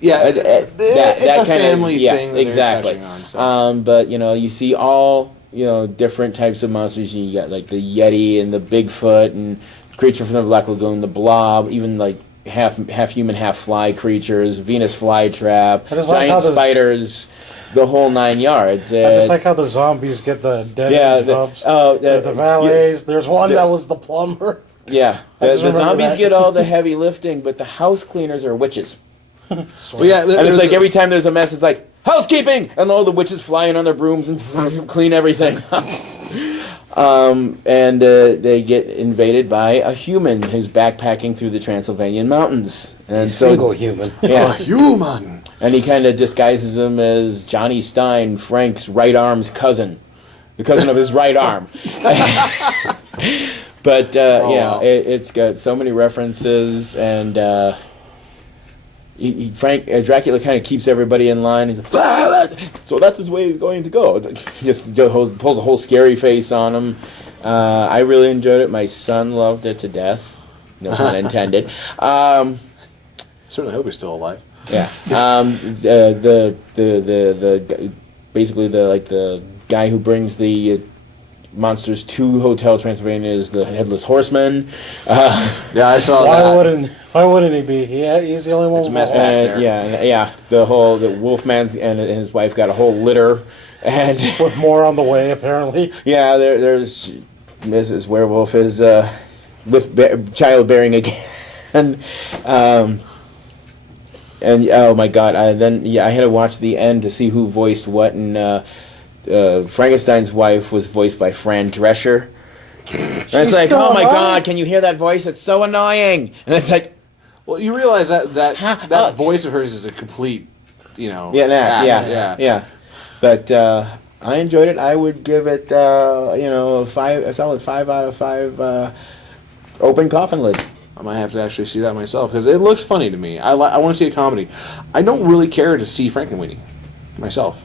Yeah, It's a family thing that exactly. they're touching on. So. But you see all different types of monsters. You got like the Yeti and the Bigfoot and creature from the Black Lagoon, the Blob, even like half human, half fly creatures, Venus flytrap, I just like how giant this- spiders, the whole 9 yards. I just like how the zombies get the dead end jobs. The The valets. There's one that was the plumber. Yeah, I the just remember zombies that. get all the heavy lifting, but the house cleaners are witches. Well, yeah, And it's like every time there's a mess, it's like, housekeeping! And all the witches flying on their brooms and clean everything up. And they get invaded by a human who's backpacking through the Transylvanian mountains. And so, human. yeah, human. and he kind of disguises him as Johnny Stein, Frank's right arm's cousin. The cousin of his right arm. But, wow. it's got so many references, and Dracula kind of keeps everybody in line. He's like, so that's his way he's going to go. It's like, he just pulls a whole scary face on him. I really enjoyed it. My son loved it to death. No pun intended. Certainly hope he's still alive. Yeah. Basically the guy who brings the monsters to Hotel Transylvania is the Headless Horseman. Yeah, I saw that. Why wouldn't he be? He's the only one. It's with mess balls. back there. Yeah. The Wolfman and his wife got a whole litter, and With more on the way, apparently. yeah, there's Mrs. Werewolf is with childbearing again. And oh my god! I had to watch the end to see who voiced what, and Frankenstein's wife was voiced by Fran Drescher. And it's like, still oh my alive? god, can you hear that voice? It's so annoying. And it's like, Well, you realize that voice of hers is a complete, yeah. But I enjoyed it. I would give it, a solid 5 out of 5 open coffin lids. I might have to actually see that myself because it looks funny to me. I want to see a comedy. I don't really care to see Frankenweenie myself.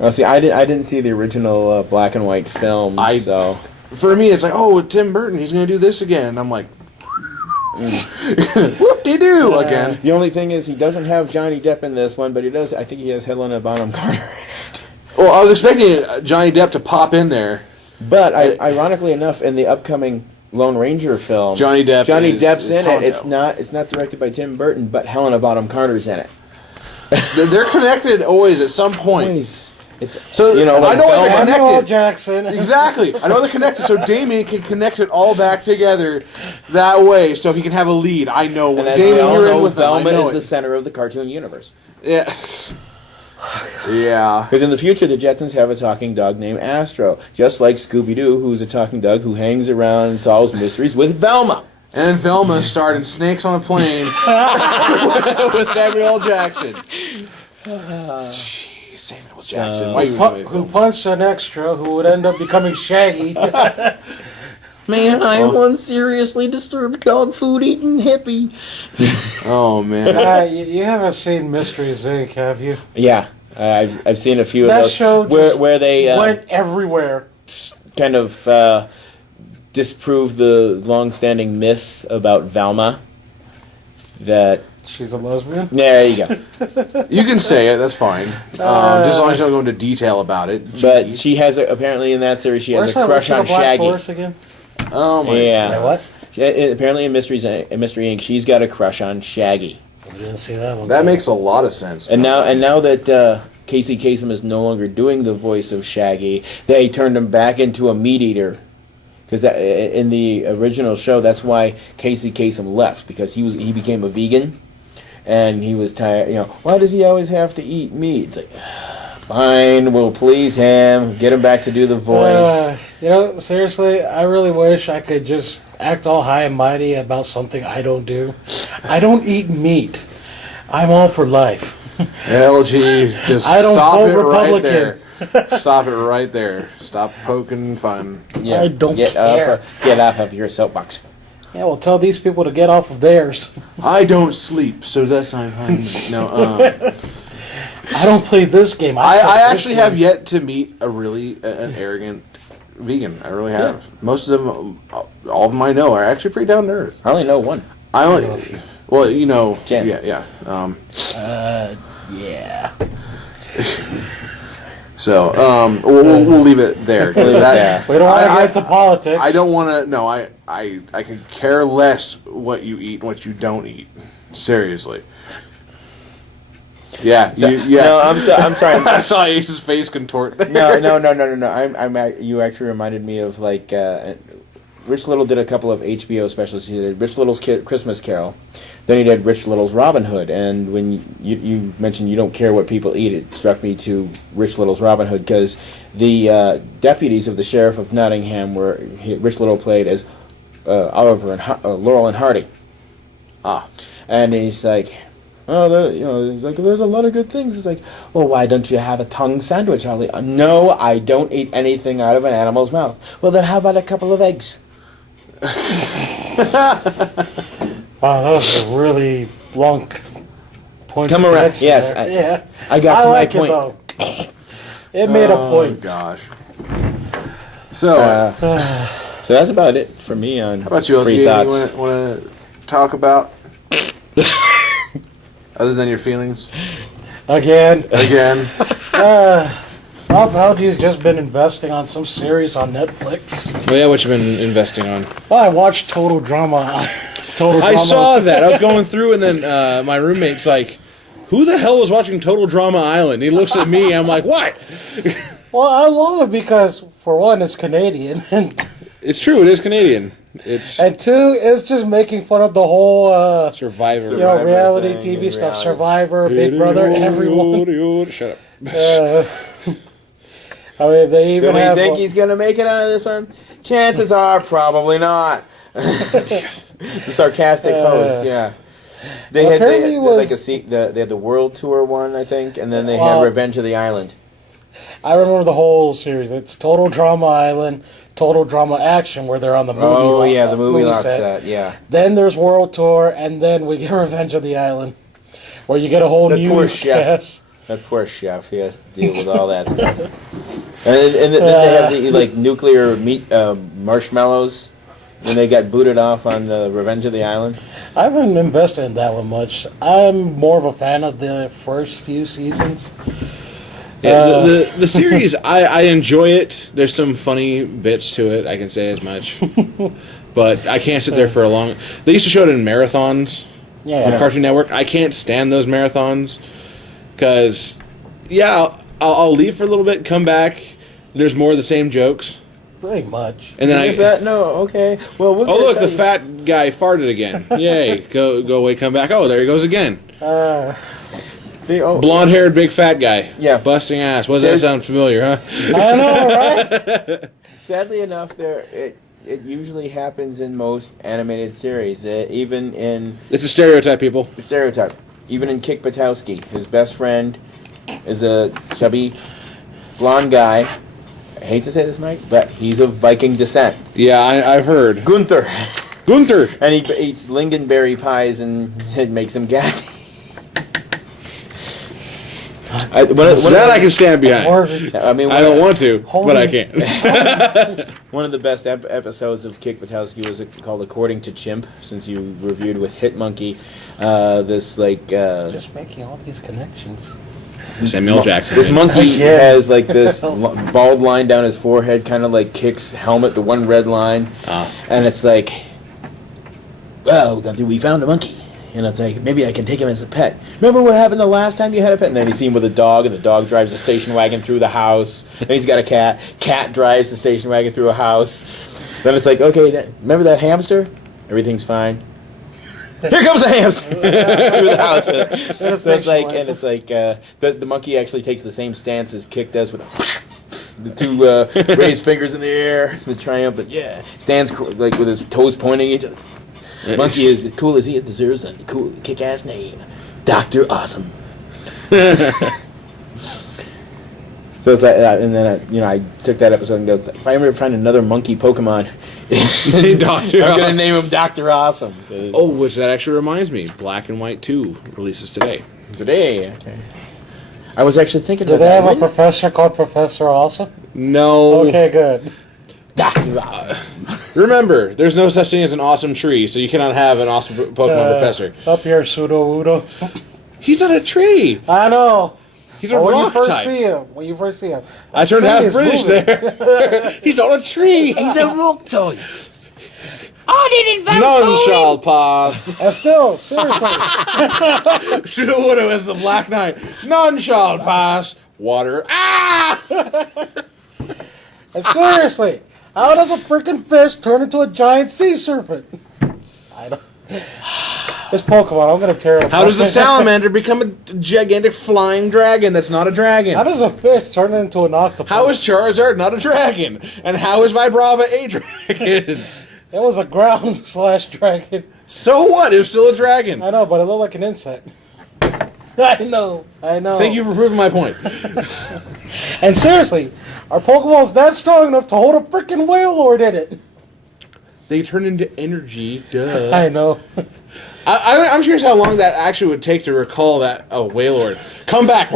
Well, see, I didn't see the original black and white film, so For me, it's like, oh, Tim Burton, he's going to do this again. And I'm like, whoop-de-doo again. the only thing is he doesn't have Johnny Depp in this one, but he does. I think he has Helena Bonham Carter. Well, I was expecting Johnny Depp to pop in there. But ironically enough, in the upcoming Lone Ranger film, Johnny Depp's is in Tonto. it. It's not directed by Tim Burton, but Helena Bonham Carter's in it. They're connected always at some point. It's So, I know like they're Velma- connected. Samuel L. Jackson. Exactly. I know they're connected, so Damien can connect it all back together that way, so he can have a lead. I know. And as Damien, we all you're know, in with them. I Velma know is the it. center of the cartoon universe. Yeah. Yeah. Because in the future, the Jetsons have a talking dog named Astro, just like Scooby-Doo, who's a talking dog who hangs around and solves mysteries with Velma. And then Velma starred in Snakes on a Plane with Samuel L. Jackson. Jeez, Samuel L. Jackson. Why are you enjoying Who films? punched an extra who would end up becoming Shaggy. Man, I am one seriously disturbed dog food eating hippie. Oh, man. You haven't seen Mysteries Inc., have you? Yeah, I've seen a few That of those show just where they went everywhere. kind of disprove the long-standing myth about Velma. That She's a lesbian. there you go. You can say it, that's fine. Just as long as you don't go into detail about it. But Jeez. she has apparently in that series she has Where's a that crush Witch of on the Black Shaggy. Uh, Forest again? Oh, my Yeah. What? Apparently in Mystery Inc. she's got a crush on Shaggy. I didn't see that one. That makes a lot of sense. And now that Casey Kasem is no longer doing the voice of Shaggy, they turned him back into a meat eater. Because in the original show, that's why Casey Kasem left, because he became a vegan, and he was tired. Why does he always have to eat meat? It's like, fine, we'll please him. Get him back to do the voice. Seriously, I really wish I could just act all high and mighty about something I don't do. I don't eat meat. I'm all for life. LG, just I don't stop vote it right Republican. there. Stop it right there. Stop poking fun. Yeah, I don't get care. Get off of your soapbox. Yeah, well, tell these people to get off of theirs. I don't sleep, so that's not fine. No, I don't play this game. I play this actually game. have yet to meet an arrogant vegan. I really have. Most of them, all of them I know, are actually pretty down to earth. I only know one. I only, well, you know, Jen. yeah. Yeah. So, we'll leave it there. 'Cause that, We don't want to I- get into politics. I don't want to. No, I could care less what you eat and what you don't eat. Seriously. Yeah. No, I'm sorry. I saw Ace's face contort. There. No. You actually reminded me of like Rich Little did a couple of HBO specials. He did Rich Little's Christmas Carol, then he did Rich Little's Robin Hood. And when you mentioned you don't care what people eat, it struck me to Rich Little's Robin Hood because the deputies of the sheriff of Nottingham were Rich Little played as Oliver and Laurel and Hardy. And he's like, he's like, there's a lot of good things. It's like, well, why don't you have a tongue sandwich, Ollie? No, I don't eat anything out of an animal's mouth. Well, then how about a couple of eggs? Wow, that was a really long point. Come of around. connection Yes, there. I- Yeah. I got I to like my it point. though. It made a point. Oh gosh. So, So that's about it for me on how about you, free LG? thoughts. You want to talk about other than your feelings? Again, Again. Rob Alge's just been investing on some series on Netflix. Well, yeah, what you been investing on? Well, I watched Total Drama. Total Drama. I saw that. I was going through, and then my roommate's like, "Who the hell was watching Total Drama Island?" He looks at me. I'm like, "What?" Well, I love it because, for one, it's Canadian, and It's true. It is Canadian. It's two, it's just making fun of the whole, Survivor. Survivor reality thing TV and stuff. reality. Survivor, Big Brother, everyone. Shut up. I mean, they Do even we have. think he's going to make it out of this one? Chances are probably not. The sarcastic host, yeah. They had Apparently like was- they had the World Tour one, I think, and then they Well- had Revenge of the Island. I remember the whole series. It's Total Drama Island, Total Drama Action, where they're on the movie. Oh yeah, the movie lot set. set. Yeah, Then there's World Tour, and then we get Revenge of the Island, where you get a whole That new poor chef. cast. that poor chef. He has to deal with all that stuff. And then they have the like nuclear meat marshmallows when they got booted off on the Revenge of the Island. I haven't invested in that one much. I'm more of a fan of the first few seasons. Yeah, the series, I enjoy it. There's some funny bits to it. I can say as much, but I can't sit there for a long. They used to show it in marathons Yeah. on Cartoon Network. I can't stand those marathons because, I'll leave for a little bit, come back. There's more of the same jokes, Pretty much. and then Is that no? Okay. Well, we'll oh get look, the that- fat guy farted again. Yay! Go away, come back. Oh, there he goes again. Blonde haired big fat guy. Yeah. Busting ass. Does that There's- sound familiar, huh? I know, right? Sadly enough, it usually happens in most animated series. Even in It's a stereotype, people. stereotype, even in Kick Buttowski, his best friend is a chubby blonde guy. I hate to say this, Mike, but he's of Viking descent. Yeah, I've heard. Gunther. Gunther. And he eats lingonberry pies and it makes him gassy. That I can stand behind. I mean, I don't want to, Holy- but I can. one of the best episodes of Kick Buttowski was called According to Chimp, since you reviewed with Hit Monkey. This, like... Just making all these connections. Samuel Jackson. This monkey Yeah. has like this bald line down his forehead, kind of like Kick's helmet, the one red line. And it's like, well, we found a monkey. And it's like, maybe I can take him as a pet. Remember what happened the last time you had a pet? And then you see him with a dog, and the dog drives the station wagon through the house. And he's got a cat. Cat drives the station wagon through a house. Then it's like, okay, remember that hamster? Everything's fine. Here comes a hamster through the house. So it's like, and it's like the monkey actually takes the same stance as Kick does with the two raised fingers in the air, the triumphant, stands like with his toes pointing at each other. Monkey is as cool as he deserves a cool kick-ass name, Dr. Awesome. So it's like, and then I took that episode and goes, if I ever find another monkey Pokemon Doctor. I'm gonna name him Dr. Awesome. Oh, which that actually reminds me, Black and White 2 releases today. Today. Okay. I was actually thinking Do about they that. have a professor called Professor Awesome? No. Okay, good. Dr. Awesome. Remember, there's no such thing as an awesome tree, so you cannot have an awesome Pokemon professor. Up here, Pseudo-Wudo. He's not a tree. I know. He's a When you rock first type. see him, when you first see him. I turned tree half is British moving. there. He's not a tree. He's a rock toy. I didn't vote None for shall him. pass. And still, seriously. Shudo as the Black Knight. None shall pass. Water. Ah! And seriously, how does a freaking fish turn into a giant sea serpent? I don't. This Pokemon, I'm gonna tear it apart. How does a salamander become a gigantic flying dragon that's not a dragon? How does a fish turn into an octopus? How is Charizard not a dragon? And how is Vibrava a dragon? It was a ground slash dragon. So what? It was still a dragon. I know, but it looked like an insect. I know. Thank you for proving my point. And seriously, our Pokemon's that strong enough to hold a freaking Wailord in it. They turn into energy. Duh. I know. I'm curious how long that actually would take to recall that. Oh, Wailord, come back!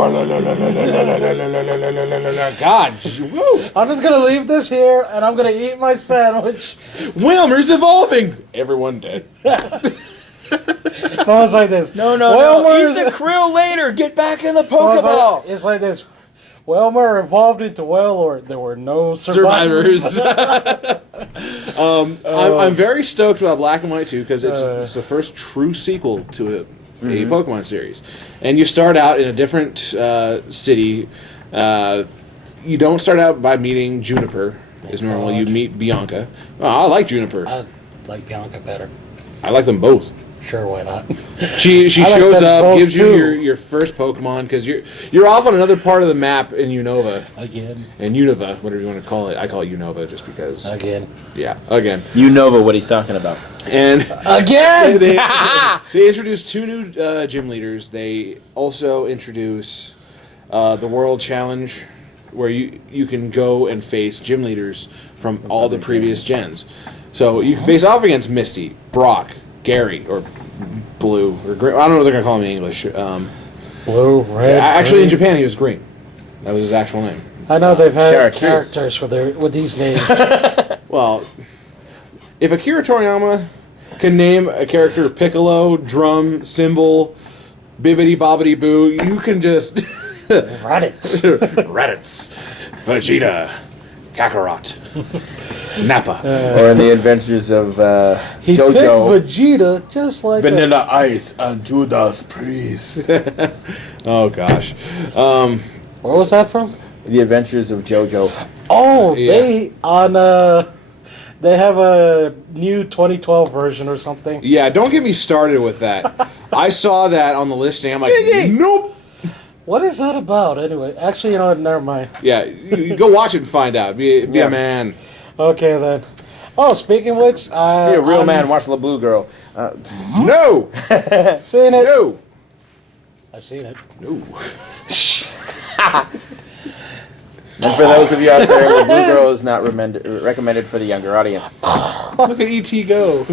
God, woo! I'm just gonna leave this here, and I'm gonna eat my sandwich. Wailmer's evolving. Everyone dead. No one's like this. No. Wailmer's- Eat the krill later. Get back in the No, Pokeball. it's like this. Wailmer evolved into Wailord. There were no survivors. I'm very stoked about Black and White 2 because it's the first true sequel to a Pokemon series. And you start out in a different city. You don't start out by meeting Juniper, as normal. You meet Bianca. Oh, I like Juniper. I like Bianca better. I like them both. Sure, why not? She I like shows them up, both gives you too. your first Pokemon because you're off on another part of the map in Unova. Again. And Unova, whatever you want to call it. I call it Unova just because. Again. Yeah, again. You know what he's talking about. And Again! they introduced two new gym leaders. They also introduce the World Challenge, where you can go and face gym leaders from all the previous gens. So you can face off against Misty, Brock, Gary, or Blue, or Green. I don't know what they're going to call him in English. Blue, red. Actually, in green. Japan, he was Green. That was his actual name. I know they've had Chartreuse. characters with these names. Well, if Akira Toriyama can name a character Piccolo, Drum, Cymbal, Bibbidi Bobbidi Boo, you can just... Raditz. Raditz, Vegeta, Kakarot, Nappa. Or in the Adventures of He JoJo. picked Vegeta just like Vanilla Ice and Judas Priest. Oh, gosh. Where was that from? The Adventures of JoJo. Oh, Yeah. they have a new 2012 version or something. Yeah, don't get me started with that. I saw that on the listing. I'm like, nope. What is that about anyway? Actually, you know what? Never mind. Yeah, you go watch it and find out. Be Yeah. a man. Okay then. Oh, speaking of which, Be a real I'm man, watch the Blue Girl. No! seeing it. No! I've seen it. No. And for those of you out there, the Blue Girl is not recommended for the younger audience. Look at E.T. go.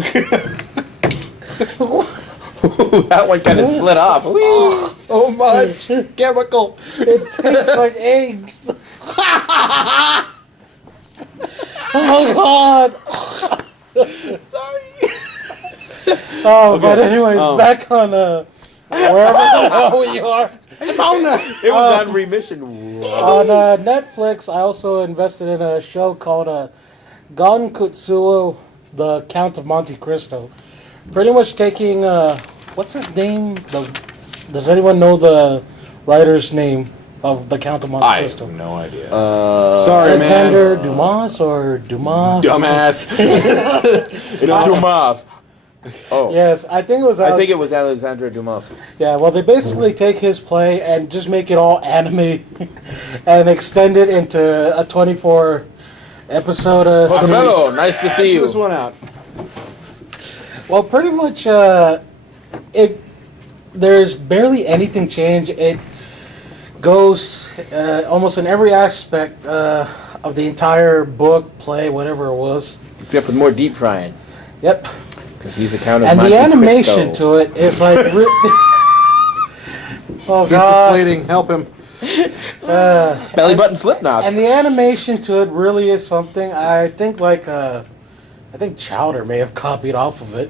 That one kind of split off. So much chemical. It tastes like eggs. Oh God. Sorry. Oh, but anyways, back on wherever the hell we are. Mona. It was on remission. On Netflix, I also invested in a show called Gon Kutsuo, The Count of Monte Cristo. Pretty much taking, what's his name? Does anyone know the writer's name of The Count of Monte I Cristo? have no idea. Sorry, Alexander man. Dumas or Dumas? Dumbass. It's Dumas. Oh. Yes, I think it was. I think it was Alexandre Dumas. Yeah, well, they basically take his play and just make it all anime and extend it into a 24 episode Carmelo, nice to see Check you. this one out. Well, pretty much, there's barely anything changed. It goes almost in every aspect of the entire book, play, whatever it was. Except with more deep frying. Yep. Because he's the Count of And Monte the animation Cristo. to it is like. Oh He's god. deflating. Help him. Belly button slip knots. And the animation to it really is something. I think I think Chowder may have copied off of it,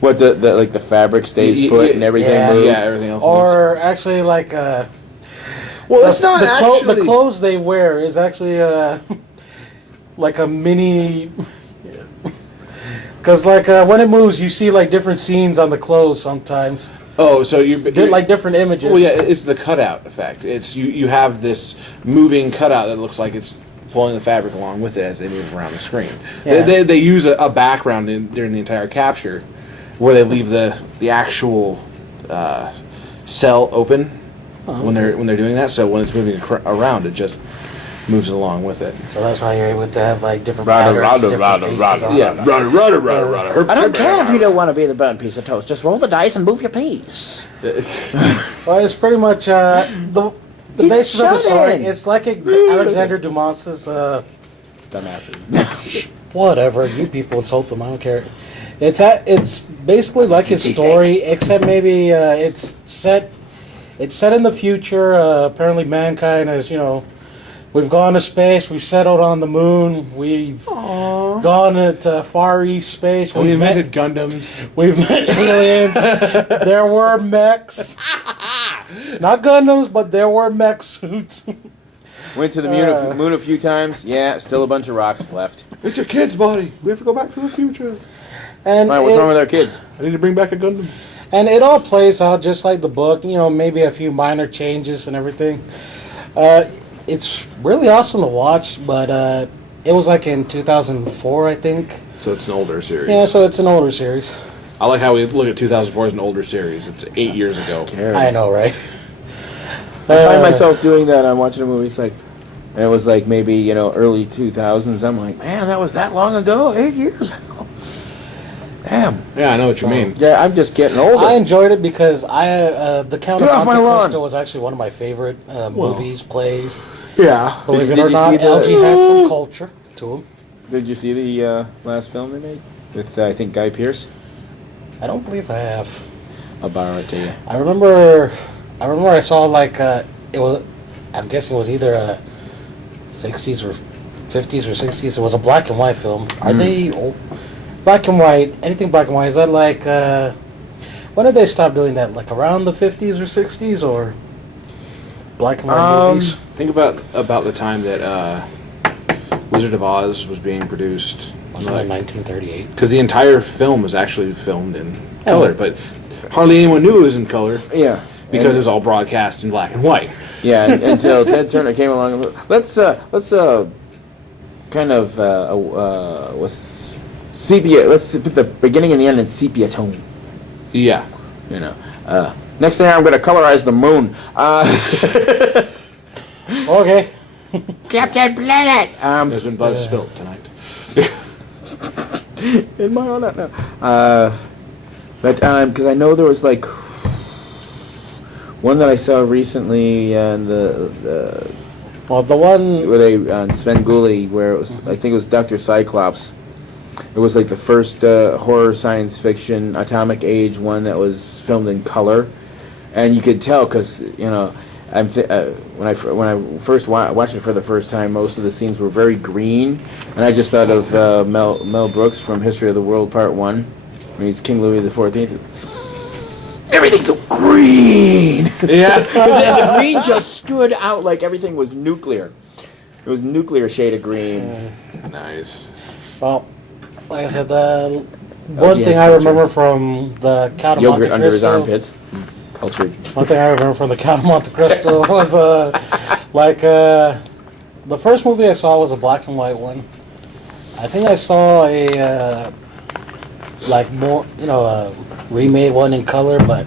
What the like the fabric stays put and everything Yeah. moves. Yeah, everything else. or actually like well, it's not the actually. clothes they wear is actually like a mini. Because when it moves, you see like different scenes on the clothes sometimes. Oh, so They're like different images. Well, yeah, it's the cutout effect. It's you have this moving cutout that looks like it's pulling the fabric along with it as they move around the screen. Yeah. They use a background during the entire capture where they leave the actual cell open when they're doing that. So when it's moving around, it just moves along with it. So that's why you're able to have like different Rada, patterns, rada, different rada, faces rada. on Yeah, it. rudder. I don't care if you don't want to be the burnt piece of toast. Just roll the dice and move your piece. Well, it's pretty much the He's basis of the story. shouting. It's like Alexander Dumas's. Dumbasses. Whatever, you people insult him. I don't care. It's basically like his story, except maybe it's set in the future. Apparently, mankind has we've gone to space. We've settled on the moon. We've gone into Far East space. We invented Gundams. We've met aliens. There were mechs. Not Gundams, but there were mech suits. Went to the moon a few times. Yeah, still a bunch of rocks left. It's a kid's body. We have to go back to the future. And Why, what's wrong with our kids? I need to bring back a Gundam. And it all plays out just like the book, maybe a few minor changes and everything. It's really awesome to watch, but it was like in 2004, I think. So it's an older series. Yeah, so it's an older series. I like how we look at 2004 as an older series. It's 8 years ago. I know, right? I find myself doing that. I'm watching a movie. It's like, and it was like maybe early 2000s. I'm like, man, that was that long ago. 8 years ago. Damn. Yeah, I know what you mean. Yeah, I'm just getting older. I enjoyed it because the Count Get of off my Monte lawn. Cristo was actually one of my favorite movies, plays. Yeah. Believe Did it or you not, see the- LG has some culture to him. Did you see the last film they made with I think Guy Pearce? I don't believe I have. I'll borrow it to you. I remember I saw like it was. I'm guessing it was either 60s or 50s or 60s. It was a black and white film. Are they old? Black and white? Anything black and white? Is that like when did they stop doing that? Like around the 50s or 60s or black and white movies? Think about the time that Wizard of Oz was being produced. Wasn't it 1938? Because the entire film was actually filmed in color, but hardly anyone knew it was in color Yeah. because it was all broadcast in black and white. Yeah, until Ted Turner came along. Let's kind of what's sepia. Let's put the beginning and the end in sepia tone. Yeah. Next thing I'm going to colorize the moon. Okay. Captain Planet! There's been blood spilt tonight. In my honor, no. But because I know there was like one that I saw recently, and Well, the one where they on Svengoolie, where it was I think it was Dr. Cyclops. It was like the first horror science fiction atomic age one that was filmed in color, and you could tell because when I first watched it for the first time, most of the scenes were very green, and I just thought of Mel Brooks from History of the World Part 1, when he's King Louis XIV. Everything's so green! Yeah. The green just stood out like everything was nuclear. It was nuclear shade of green. Nice. well, like I said, the one LGS thing I culture. remember from the Count of Monte Yogurt under his Cristo. armpits. Cultured. One thing I remember from the Count of Monte Cristo was the first movie I saw was a black and white one. I think I saw a remade one in color, but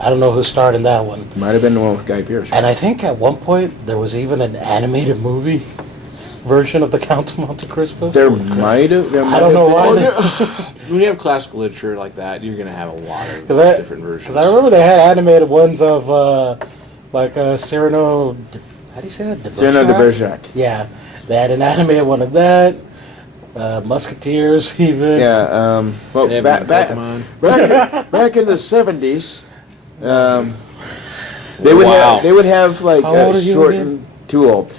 I don't know who starred in that one. Might have been the one with Guy Pearce. And I think at one point there was even an animated movie version of the Count of Monte Cristo. There might have. I don't know why. When you have classical literature like that, you're going to have a lot of Because different versions. I remember they had animated ones of Cyrano. How do you say that? Cyrano de Bergerac. Yeah, they had an animated one of that. Musketeers, even. Yeah. Well, They have back Pokemon. back in the 70s, they would Wow. have like How old are you shortened, too old,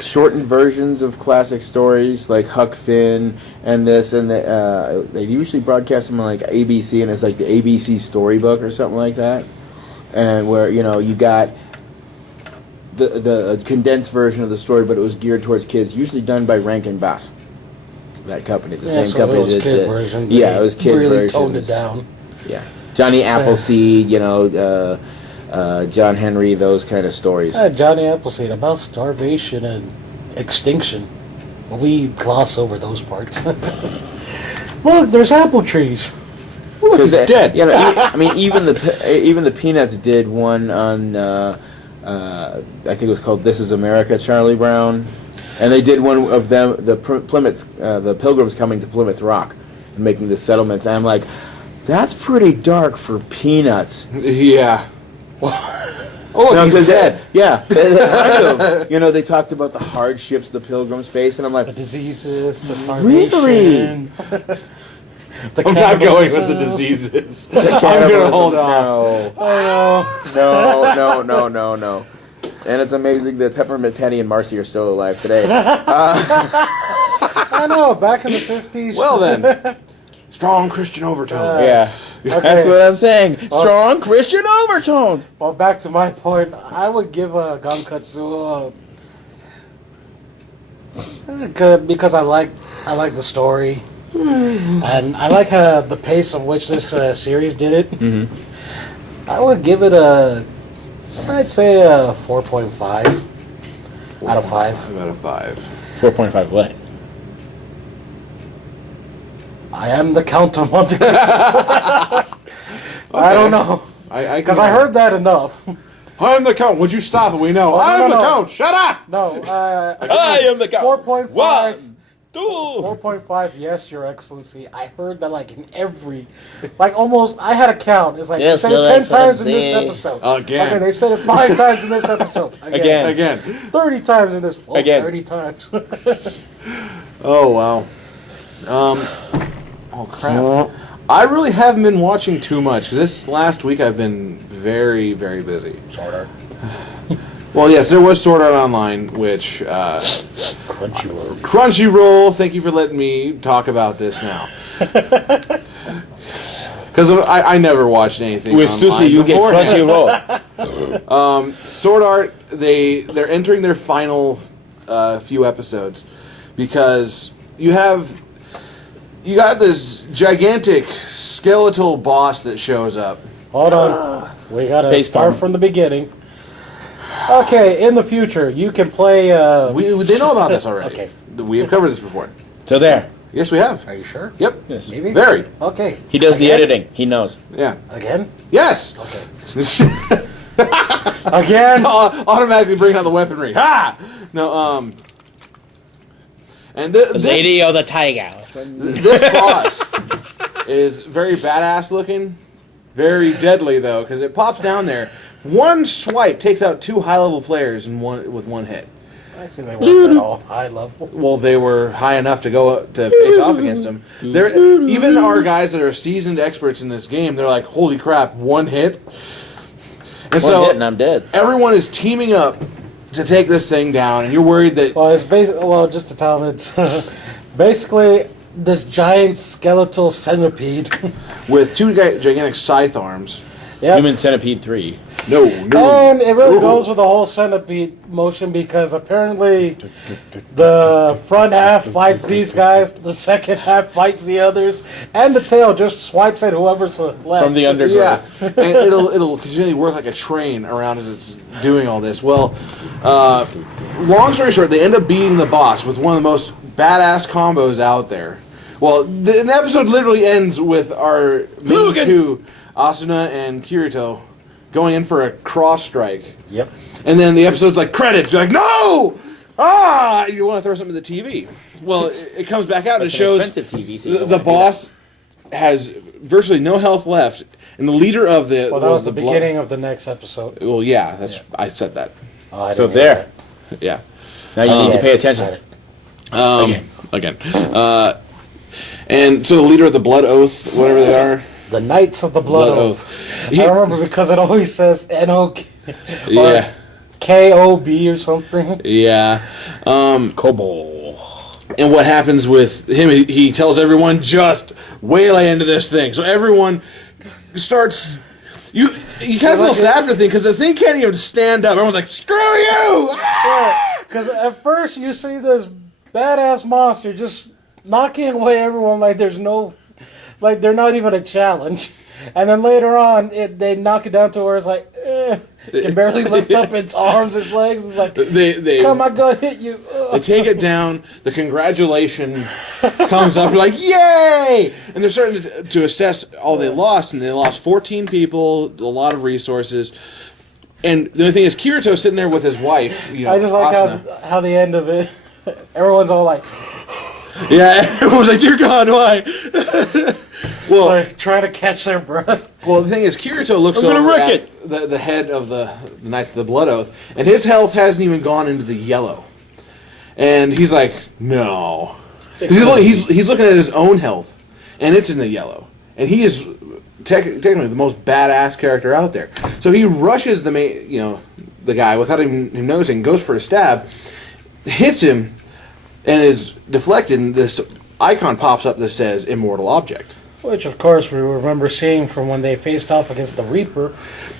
shortened versions of classic stories like Huck Finn and this and the. They usually broadcast them on like ABC, and it's like the ABC Storybook or something like that, and where you got the condensed version of the story, but it was geared towards kids, usually done by Rankin Bass. That company, the same so company it was that kid did. version. Yeah, They it was kid really toned it versions. down. Yeah, Johnny Appleseed, John Henry, those kind of stories. Johnny Appleseed about starvation and extinction. We gloss over those parts. Look, there's apple trees. Look, he's dead. I mean, even the Peanuts did one on. I think it was called "This Is America," Charlie Brown, and they did one of them, the Pilgrims coming to Plymouth Rock and making the settlements. And I'm like, that's pretty dark for Peanuts. Yeah. Oh, look, No, he's 'cause dead. Yeah, kind of. They talked about the hardships the Pilgrims face, and I'm like, The diseases, the starvation. Really? The I'm not going with cannibalism. the diseases. I'm gonna hold off. No. And it's amazing that Peppermint Penny and Marcy are still alive today. I know, back in the 50s. Well then, strong Christian overtones. Yeah, that's what I'm saying. Strong Christian overtones. Well, back to my point, I would give Gankatsu because I like the story, and I like the pace of which this series did it. Mm-hmm. I would give it I'd say a 4.5 out of 5. Out of 5. 4.5 what? I am the Count of Monte Cristo. I don't know. Because I heard that enough. I'm the count. Would you stop it? We know. I'm the count. Shut up. No, I am the Count. 4.5. 1, 2. 4.5, yes, Your Excellency. I heard that like in every, like almost, I had a count. It's like Yes, they said it Your 10 times in this Excellency. episode. Again. Okay, they said it 5 times in this episode. Again. Again. 30 times in this. Oh, Again. 30 times. Oh wow. Oh crap. I really haven't been watching too much because this last week I've been very, very busy. Sword Art. Well, yes, there was Sword Art Online, which Crunchyroll. Crunchyroll. Thank you for letting me talk about this now. Because I never watched anything With online Susie, you get beforehand. Crunchyroll. Sword Art, they're entering their final few episodes because you got this gigantic skeletal boss that shows up. Hold on. We gotta Face start palm. from the beginning. Okay, in the future, you can play. They know about this already. Okay. We have covered this before. So there. Yes, we have. Are you sure? Yep. Yes. Maybe? Very. Okay. He does the Again? editing. He knows. Yeah. Again? Yes. Okay. Again? Automatically bring out the weaponry. Ha! No. And Lady of the Tiger. this boss is very badass looking, very deadly though, because it pops down there. One swipe takes out 2 high-level players with one hit. Actually, they weren't at all high level. Well, they were high enough to go to face off against him. Even our guys that are seasoned experts in this game, they're like, "Holy crap, one hit!" And One hit and I'm dead. everyone is teaming up to take this thing down, and you're worried that Well, it's basically, just to tell them, it's basically this giant skeletal centipede. with 2 gigantic scythe arms. Yep. Human Centipede 3. No. And it really goes with the whole centipede motion because apparently the front half fights these guys, the second half fights the others, and the tail just swipes at whoever's left. From the Yeah, undergrowth. and it'll continually work like a train around as it's doing all this. Well, long story short, they end up beating the boss with one of the most badass combos out there. Well, the episode literally ends with our main two, Asuna and Kirito, going in for a cross strike. Yep. And then the episode's like, credits. You're like, no! Ah! You want to throw something at the TV. Well, it comes back out and it It's an shows expensive TV, so you don't the wanna do boss has virtually no health left. And the leader of the... Well, that was the blood- beginning of the next episode. Well, yeah, I said that. Oh, I So didn't hear there. Yeah. Now you need to pay that. attention. again. And so the leader of the Blood Oath, whatever they are, The Knights of the Blood, Blood Oath. Oath. I remember because it always says N-O-K Yeah, K-O-B or something. yeah. Kobo. And what happens with him? He tells everyone just waylay into this thing. So everyone starts. You kind of feel sad for the thing because the thing can't even stand up. Everyone's like, "Screw you!" Because at first you see this badass monster just knocking away everyone like there's no, like they're not even a challenge. And then later on, they knock it down to where it's like, it can barely lift up its arms, its legs. It's like, They come, I'm gonna hit you. They take it down. The congratulation comes up. You're like, yay! And they're starting to assess all they lost, and they lost 14 people, a lot of resources. And the only thing is, Kirito's sitting there with his wife. You know, I just like Asuna. how the end of it, everyone's all like, Yeah, everyone's like, dear God, why? Well, like trying to catch their breath. well, the thing is, Kirito looks I'm gonna over wreck at the head of the Knights of the Blood Oath, and his health hasn't even gone into the yellow. And he's like, no. 'Cause he's looking at his own health, and it's in the yellow. And he is technically the most badass character out there. So he rushes the guy without him noticing, goes for a stab, hits him, and is deflected, and this icon pops up that says Immortal Object. Which, of course, we remember seeing from when they faced off against the Reaper.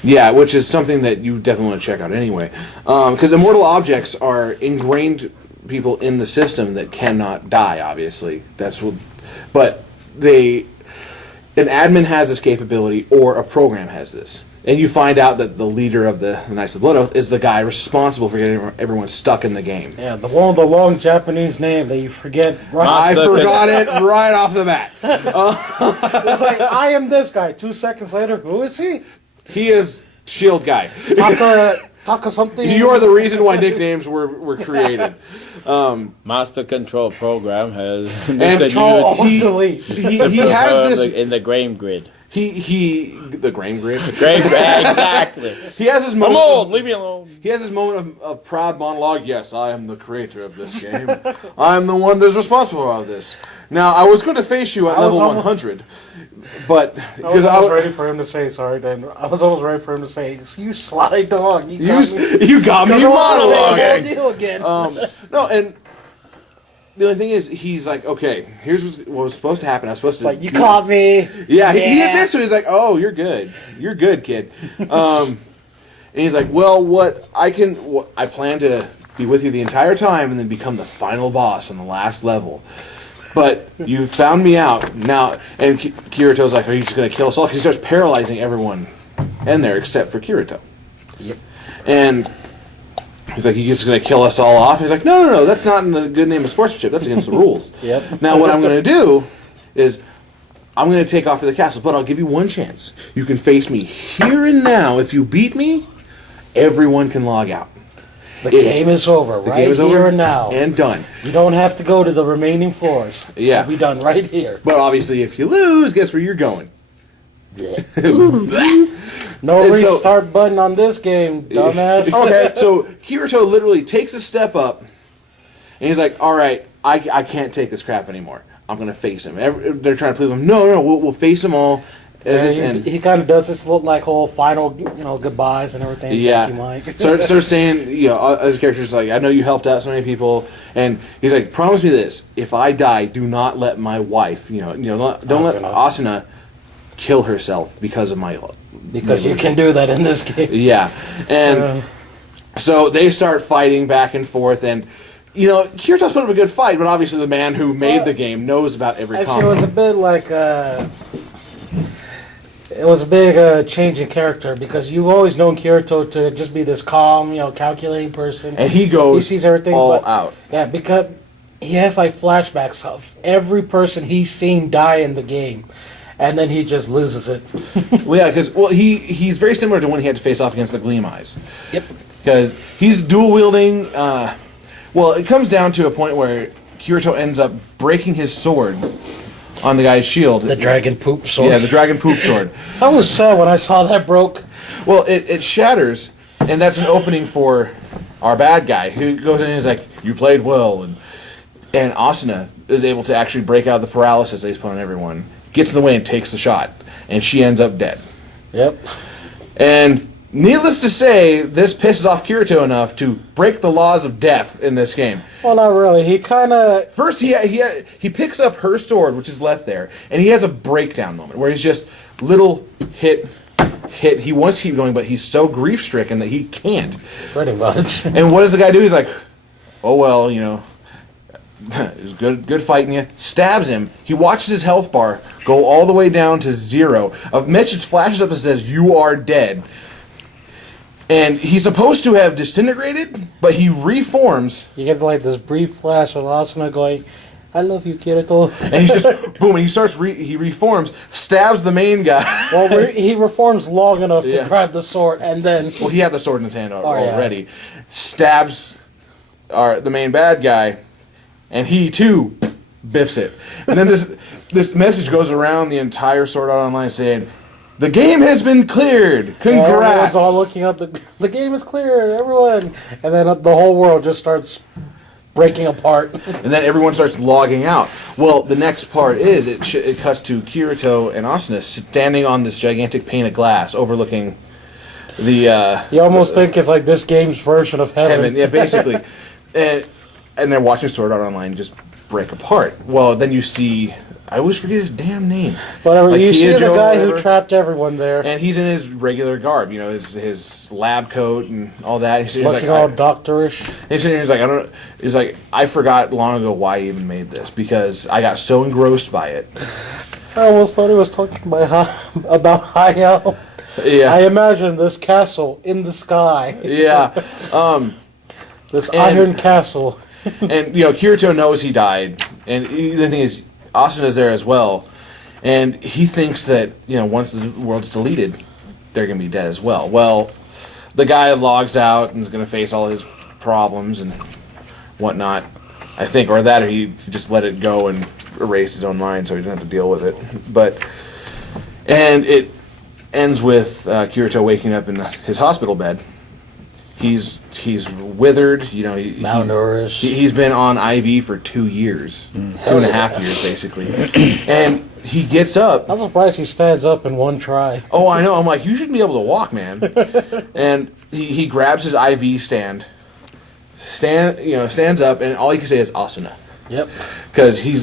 Yeah, which is something that you definitely want to check out anyway. Because immortal objects are ingrained people in the system that cannot die, obviously. But an admin has this capability, or a program has this. And you find out that the leader of the Knights of the Blood Oath is the guy responsible for getting everyone stuck in the game. Yeah, the one with the long Japanese name that you forget. I Right. forgot it right off the bat. It's like, I am this guy. 2 seconds later, who is he? He is Shield Guy. Taka something. You are the reason why nicknames were created. Master Control Program has And listed Control you Delete. he has this. in the Graham grid. The Graham Grid. Graham exactly. He has his I'm moment. old. Leave me alone. He has his moment of proud monologue. Yes, I am the creator of this game. I'm the one that's responsible for this. Now, I was going to face you at I was level almost- 100, but I was because almost ready for him to say, sorry, Dan. I was almost ready for him to say, you sly dog. You got me. you got me monologuing. Deal again. No, and the only thing is, he's like, okay, here's what was supposed to happen. I was supposed to. Like, you caught me. Yeah, he admits to it. He's like, oh, you're good. You're good, kid. And he's like, well, I plan to be with you the entire time and then become the final boss on the last level. But you found me out now. And Kirito's like, are you just going to kill us all? Because he starts paralyzing everyone in there except for Kirito. Yep. And he's like, you're just going to kill us all off? He's like, no, that's not in the good name of sportsmanship. That's against the rules. Yep. Now, what I'm going to do is I'm going to take off to the castle, but I'll give you one chance. You can face me here and now. If you beat me, everyone can log out. The game is over, The right game is here over and now. and done. You don't have to go to the remaining floors. Yeah. It'll be done right here. But obviously, if you lose, guess where you're going? No And so- restart button on this game, dumbass. Okay, so Kirito literally takes a step up, and he's like, all right, I can't take this crap anymore. I'm going to face him. They're trying to please him. No, we'll face them all. And he kind of does this look like whole final, goodbyes and everything. Yeah. Thank you, Mike. Start saying, as a character, is like, I know you helped out so many people, and he's like, promise me this: if I die, do not let my wife, don't let Asuna kill herself because of my. Because you can do that in this game. Yeah, and so they start fighting back and forth, and Kirito's put up a good fight, but obviously the man who made the game knows about every Actually, combat. it was a bit like it was a big change in character because you've always known Kirito to just be this calm, calculating person. And he goes he sees everything all but- out. Yeah, because he has like flashbacks of every person he's seen die in the game, and then he just loses it. Well, yeah, because he's very similar to when he had to face off against the Gleam Eyes. Yep. Because he's dual wielding. It comes down to a point where Kirito ends up breaking his sword on the guy's shield. The dragon poop sword. Yeah, the dragon poop sword. I was sad when I saw that broke. Well, it shatters, and that's an opening for our bad guy who goes in and is like, "You played well," and Asuna is able to actually break out the paralysis that he's put on everyone, gets in the way and takes the shot, and she ends up dead. Yep. And needless to say, this pisses off Kirito enough to break the laws of death in this game. Well, not really. He kind of... First, he picks up her sword, which is left there, and he has a breakdown moment where he's just little hit. He wants to keep going, but he's so grief-stricken that he can't. Pretty much. And what does the guy do? He's like, oh, well, you know, it was good fighting you. Stabs him. He watches his health bar go all the way down to 0. A message flashes up and says, you are dead. And he's supposed to have disintegrated, but he reforms. You get like this brief flash of Asuna going, I love you, Kirito. And he's just, boom, and he starts, he reforms, stabs the main guy. Well, he reforms long enough to Yeah. grab the sword, and then... Well, he had the sword in his hand yeah. already. Stabs the main bad guy, and he, too, biffs it. And then this message goes around the entire Sword Art Online saying, the game has been cleared! Congrats! Everyone's all looking up, the game is cleared, everyone! And then the whole world just starts breaking apart. And then everyone starts logging out. Well, the next part is, it cuts to Kirito and Asuna standing on this gigantic pane of glass overlooking the... You almost think it's like this game's version of heaven. Yeah, basically. and they're watching Sword Art Online just break apart. Well, then you see... I always forget his damn name. Whatever, Like you see the Kyojo or guy who whatever. trapped everyone there, And he's in his regular garb, you know, his lab coat and all that. He's looking like, all doctorish. he's sitting here, he's like, I don't. He's like, I forgot long ago why I even made this because I got so engrossed by it. I almost thought he was talking about Hayao. Yeah, I imagine this castle in the sky. yeah. This iron castle. And you know, Kirito knows he died, and the thing is, Asuna's there as well, and he thinks that you know once the world's deleted, they're gonna be dead as well. Well, the guy logs out and is gonna face all his problems and whatnot. I think, or that, or he just let it go and erase his own mind, so he didn't have to deal with it. And it ends with Kirito waking up in his hospital bed. He's withered, you know. Malnourished. He's been on IV for 2 years, 2.5 years basically, and he gets up. I'm surprised he stands up in one try. Oh, I know. I'm like, you should be able to walk, man. And he grabs his IV stands up, and all he can say is Asuna, Yep. because he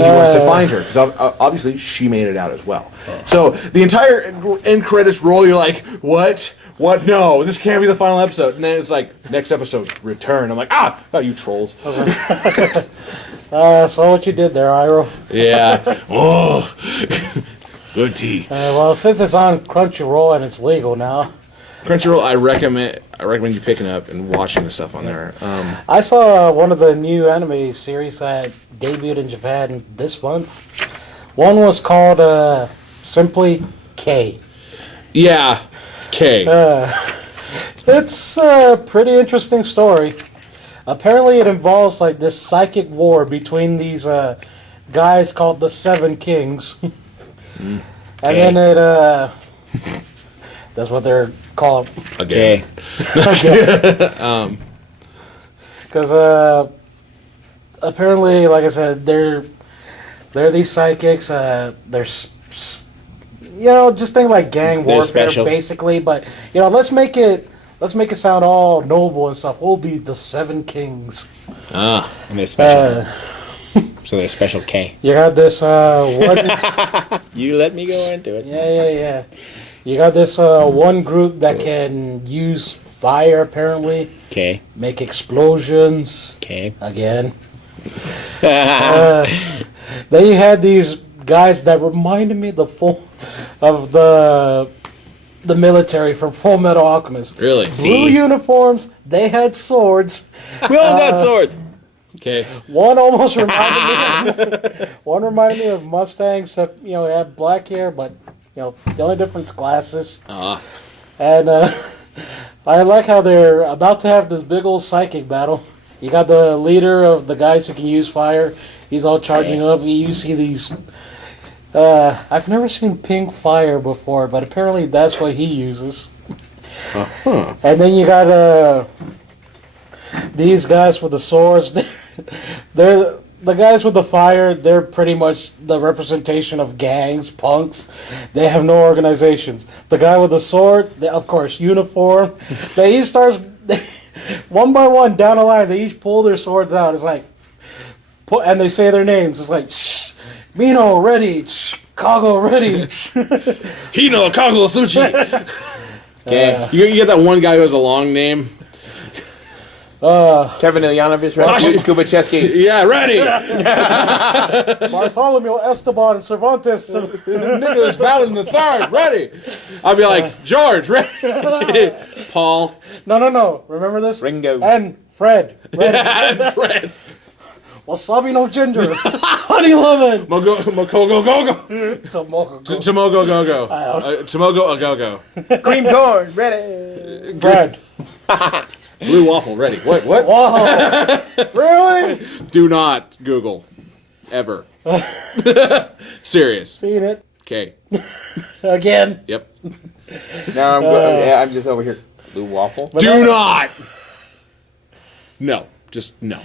wants to find her, because obviously she made it out as well. So the entire end credits roll, you're like, what? What? No, this can't be the final episode. And then it's like, next episode, return. I'm like, oh, you trolls. So what you did there, Iro? Yeah. Oh, good tea. Well, since it's on Crunchyroll and it's legal now, Crunchyroll, I recommend you picking up and watching the stuff on there. I saw one of the new anime series that debuted in Japan this month. One was called simply K. Yeah. K. It's a pretty interesting story. Apparently it involves like this psychic war between these guys called the Seven Kings. And then it that's what they're called. Again. Because apparently, like I said, they're these psychics. They're just think like gang They're warfare, special. basically. But let's make it sound all noble and stuff. We'll be the Seven Kings. And they're special. Uh, So they're special K. you got this one. You let me go into it. Yeah. You got this one group that can use fire, apparently, K. make explosions K. again. Then you had these guys that reminded me of the military from Full Metal Alchemist. Really? Blue uniforms. They had swords. We all got swords. Okay. One almost reminded me of Mustang, except he had black hair, but the only difference glasses. And I like how they're about to have this big old psychic battle. You got the leader of the guys who can use fire. He's all charging up. You see these. I've never seen pink fire before, but apparently that's what he uses. And then you got these guys with the swords. the guys with the fire, they're pretty much the representation of gangs, punks. They have no organizations. The guy with the sword, of course, uniform. They each starts, one by one, down the line, they each pull their swords out. It's like, and they say their names. It's like, shh, Mino, ready. Shh, Kago, ready. Hino Kago Suchi. Okay. You get that one guy who has a long name. Kevin Ilyanovich, Kubacheski. Yeah, ready. Bartholomew, Esteban, Cervantes. Nicholas Valen III, ready. I'll be like, George, ready. Paul. No. Remember this? Ringo. And Fred. Ready. And Fred. Wasabi no ginger. Honey lemon. Mokogo Gogo. Tomogo Gogo. Tomogo Agogo. Cream corn, ready. Fred. Blue waffle, ready. What? Wow. Really? Do not Google. Ever. Serious. Seen it. Okay. Again. Yep. Now I'm just over here. Blue waffle. Do not. No. Just no.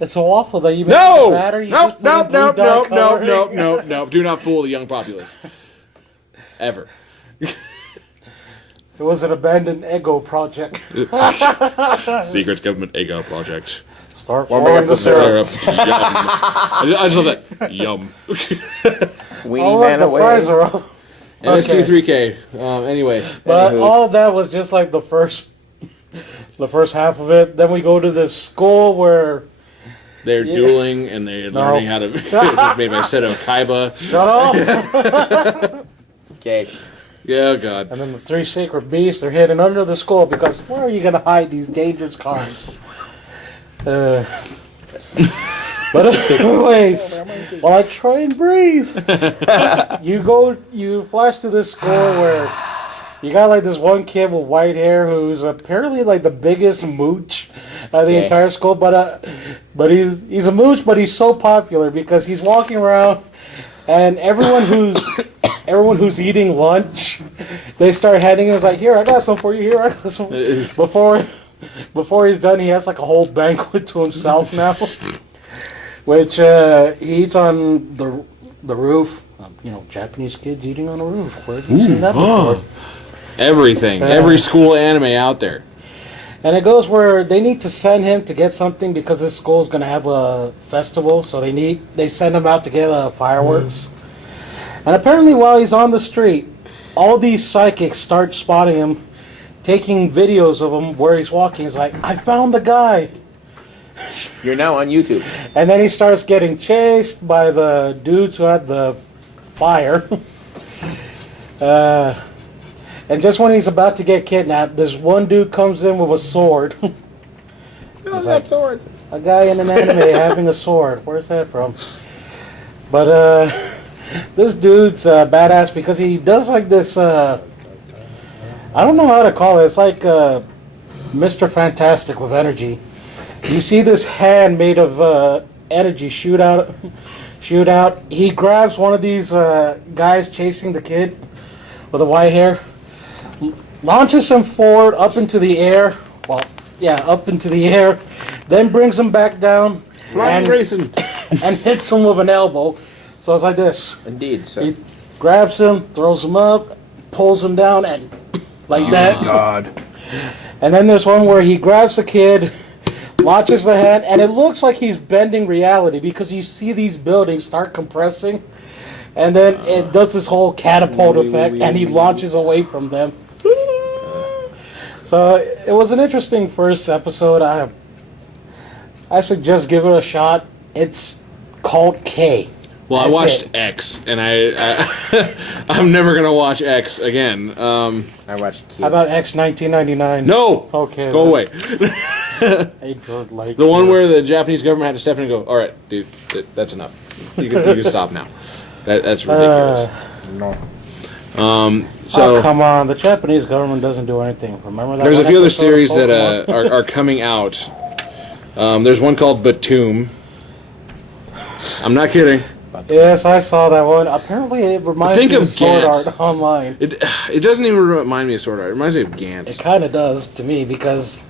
It's a waffle that you make No! in the batter. You Nope, just put in nope, blue nope, dye nope, coloring. nope. Do not fool the young populace. Ever. It was an abandoned ego project. Secret government ego project. Start Well, pouring make the up the syrup. Syrup. Yum. I just love that. Yum. Weenie Oh, man look, the away. fries are up. MST3K. Anyway. But Anywho. all of that was just like the first half of it. Then we go to this school where They're dueling and they're learning how to. It was made by Seto Kaiba. shut up. Okay. Yeah, God. And then the three sacred beasts are hidden under the school because where are you gonna hide these dangerous cards? But anyways, while I try and breathe, you flash to this school where you got like this one kid with white hair who's apparently like the biggest mooch of the Okay. entire school. But he's a mooch, but he's so popular because he's walking around, and everyone who's eating lunch, they start handing him. It's like, here, I got some for you. Here, I got some. Before he's done, he has like a whole banquet to himself now, which he eats on the roof. Japanese kids eating on a roof. Where have you seen that before? Everything. Every school anime out there. And it goes where they need to send him to get something because this school's going to have a festival, so they send him out to get fireworks. And apparently while he's on the street, all these psychics start spotting him, taking videos of him where he's walking. He's like, I found the guy. You're now on YouTube. And then he starts getting chased by the dudes who had the fire. And just when he's about to get kidnapped, this one dude comes in with a sword. Those like, swords. A guy in an anime having a sword. Where's that from? But this dude's badass because he does like this. I don't know how to call it. It's like Mr. Fantastic with energy. You see this hand made of energy shoot out. He grabs one of these guys chasing the kid with the white hair, launches him forward up into the air. Up into the air, then brings him back down Ryan Grayson. and hits him with an elbow. So it's like this. Indeed, sir. He grabs him, throws him up, pulls him down, and like that. God. And then there's one where he grabs the kid, launches the hand, and it looks like he's bending reality because you see these buildings start compressing, and then it does this whole catapult effect, and he launches away from them. So it was an interesting first episode. I suggest give it a shot. It's called K. Well, I That's watched it. X, and I'm never gonna watch X again. I watched Kid. How about X 1999? No. Okay. Go away. I don't like The one you. where the Japanese government had to step in and go, "All right, dude, that's enough. You can stop now." That's ridiculous. No. So Oh, come on. The Japanese government doesn't do anything. Remember that? there's a one few other episode of series that Pokemon? are coming out. There's one called Batum. I'm not kidding. Yes, I saw that one. Apparently, it reminds Think me of of Sword Gantz. Art Online. It doesn't even remind me of Sword Art. It reminds me of It Gantz. kind of does to me because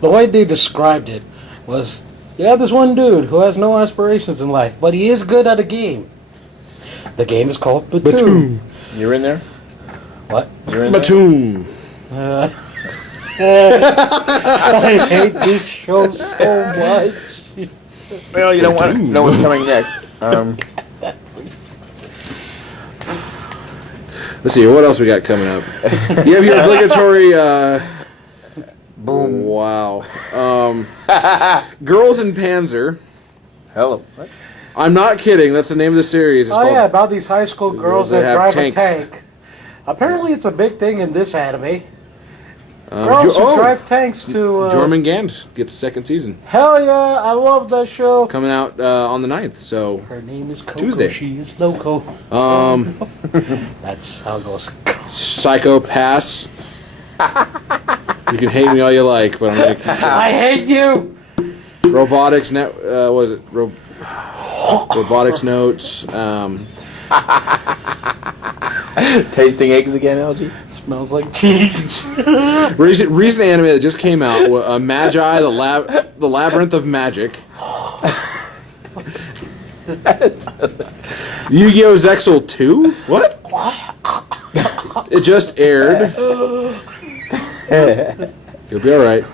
the way they described it was You got this one dude who has no aspirations in life, but he is good at a game. The game is called Platoon. You're in there? What? You're in there? Platoon. I hate this show so much. Well, you don't want to know what's coming next. Let's see. What else we got coming up? You have your obligatory. Boom. Wow. Girls in Panzer. Hello. What? I'm not kidding. That's the name of the series. It's Oh called yeah, about these high school girls that that have drive tanks. a tank. Apparently, it's a big thing in this anime. Jo- Girls who oh! drive tanks to. Jormungand gets a second season Hell yeah, I love that show. coming out on the 9th. So Her name is Coco. Tuesday. She is loco. That's how it goes. Psycho Pass. You can hate me all you like, but I'm gonna keep I hate you. Robotics Net. Was it Robotics Notes? Tasting eggs again, LG? Smells like cheese. Recent anime that just came out. Magi, the Labyrinth of Magic. Yu-Gi-Oh! Zexal 2? What? It just aired. You'll be alright.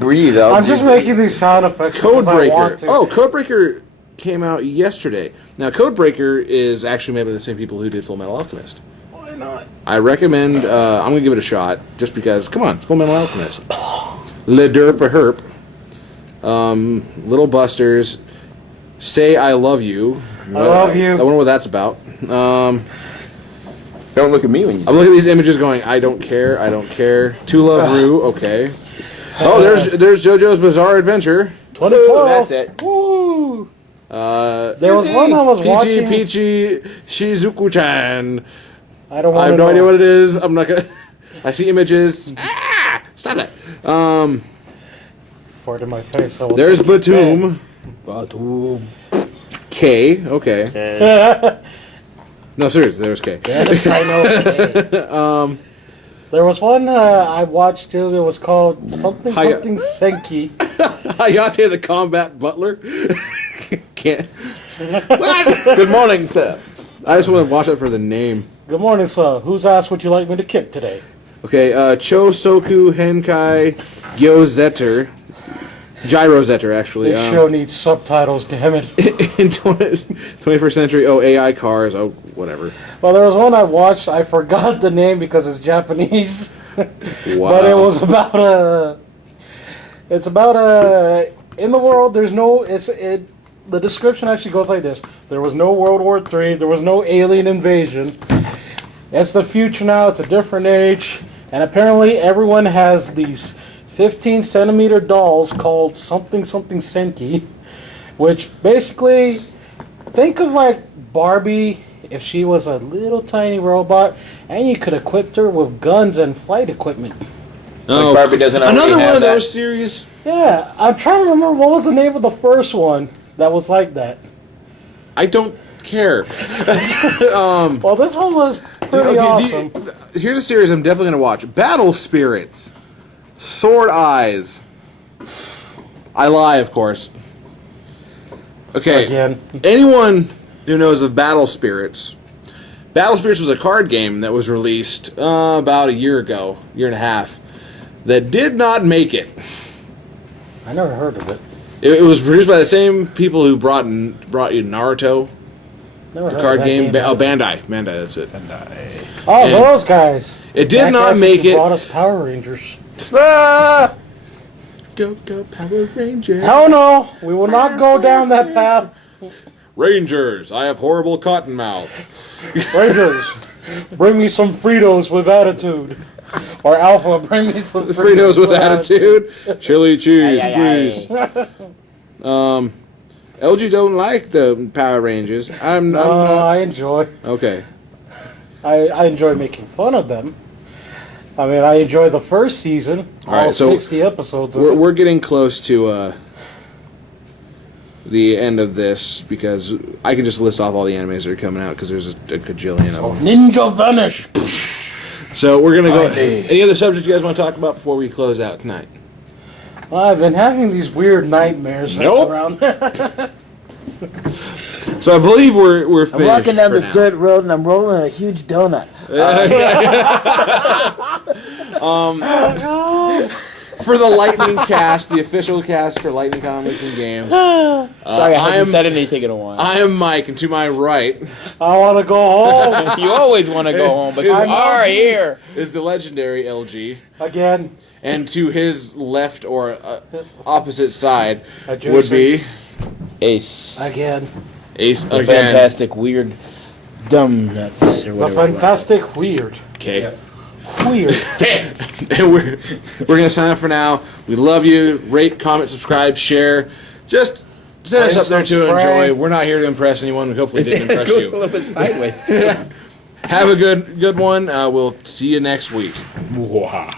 Breathe, LG. I'm just making these sound effects because I want Codebreaker. to. Oh, Codebreaker came out yesterday. Now, Codebreaker is actually made by the same people who did Full Metal Alchemist. Why not? I recommend, I'm going to give it a shot, just because, come on, it's Full Metal Alchemist. Le Derp a Herp. Little Busters. Say I Love You. I love you. I wonder what that's about. Don't look at me when you I'm looking at these images going, I don't care, I don't care. To Love Rue, okay. Oh, there's JoJo's Bizarre Adventure. 2012. That's it. Woo. There was one I was Peachy watching. Peachy Shizuku-chan. I don't I want have to no idea what it is. I'm not gonna. I see images. Stop that. Fart in my face. I will There's take it Batum. K. Okay. back. No, seriously, there's K. Yes, I know. There was one I watched too. It was called something Senki. Hayate the Combat Butler. Can't. What? Good morning, sir. I just want to watch it for the name. Good morning, sir. Whose ass would you like me to kick today? Okay, Chosoku Henkai Gyozetter. Gyrozetter, actually. This show needs subtitles, damn it. In 21st century, AI cars, whatever. Well, there was one I watched. I forgot the name because it's Japanese. Wow. But it was about a. It's about a. In the world, there's no. The description actually goes like this: there was no World War III. There was no alien invasion. It's the future now. It's a different age, and apparently everyone has these 15-centimeter dolls called something Senki, which basically think of like Barbie if she was a little tiny robot, and you could equip her with guns and flight equipment. Like Barbie doesn't already Another have one of that. those series. Yeah, I'm trying to remember what was the name of the first one that was like that. I don't care. Well, this one was pretty awesome. Here's a series I'm definitely going to watch. Battle Spirits. Sword Eyes. I lie, of course. Okay. Again. Anyone who knows of Battle Spirits. Battle Spirits was a card game that was released about a year ago, year and a half, that did not make it. I never heard of it. It was produced by the same people who brought you Naruto, Never the heard card of that game. either. Bandai, that's it. Oh, and those guys. it did not Jackasses make who it. Brought us Power Rangers. Ah! Go Power Rangers. Hell no, we will not go down that path. Rangers, I have horrible cotton mouth. Rangers, bring me some Fritos with attitude. Or Alpha, bring me some Fritos with attitude. Chili cheese, Aye, aye, please. LG don't like the Power Rangers. I'm not. I enjoy. Okay. I enjoy making fun of them. I mean, I enjoy the first season, all right, so 60 episodes of it. We're getting close to the end of this because I can just list off all the animes that are coming out because there's a gajillion of them. Ninja Vanish. So we're gonna go. Any other subject you guys want to talk about before we close out tonight? I've been having these weird nightmares Nope. around. So I believe we're I'm finished. walking down for this now. dirt road and I'm rolling a huge donut. For the Lightning cast, the official cast for Lightning Comics and Games. Sorry, I I haven't am- said anything in a while. I am Mike, and to my right I want to go home You always want to go home, but you I'm are here. is the legendary LG, again. and to his left or opposite side Adjacent. would be Ace. Again. Ace The again. fantastic, weird, dumb nuts. Or The whatever. fantastic weird. Okay. Weird. And we're gonna sign off for now. We love you. Rate, comment, subscribe, share. Just send us Bring up there some to spray. enjoy. We're not here to impress anyone. We hopefully didn't It impress goes a you. little bit sideways. Have a good one. We'll see you next week. Mwah.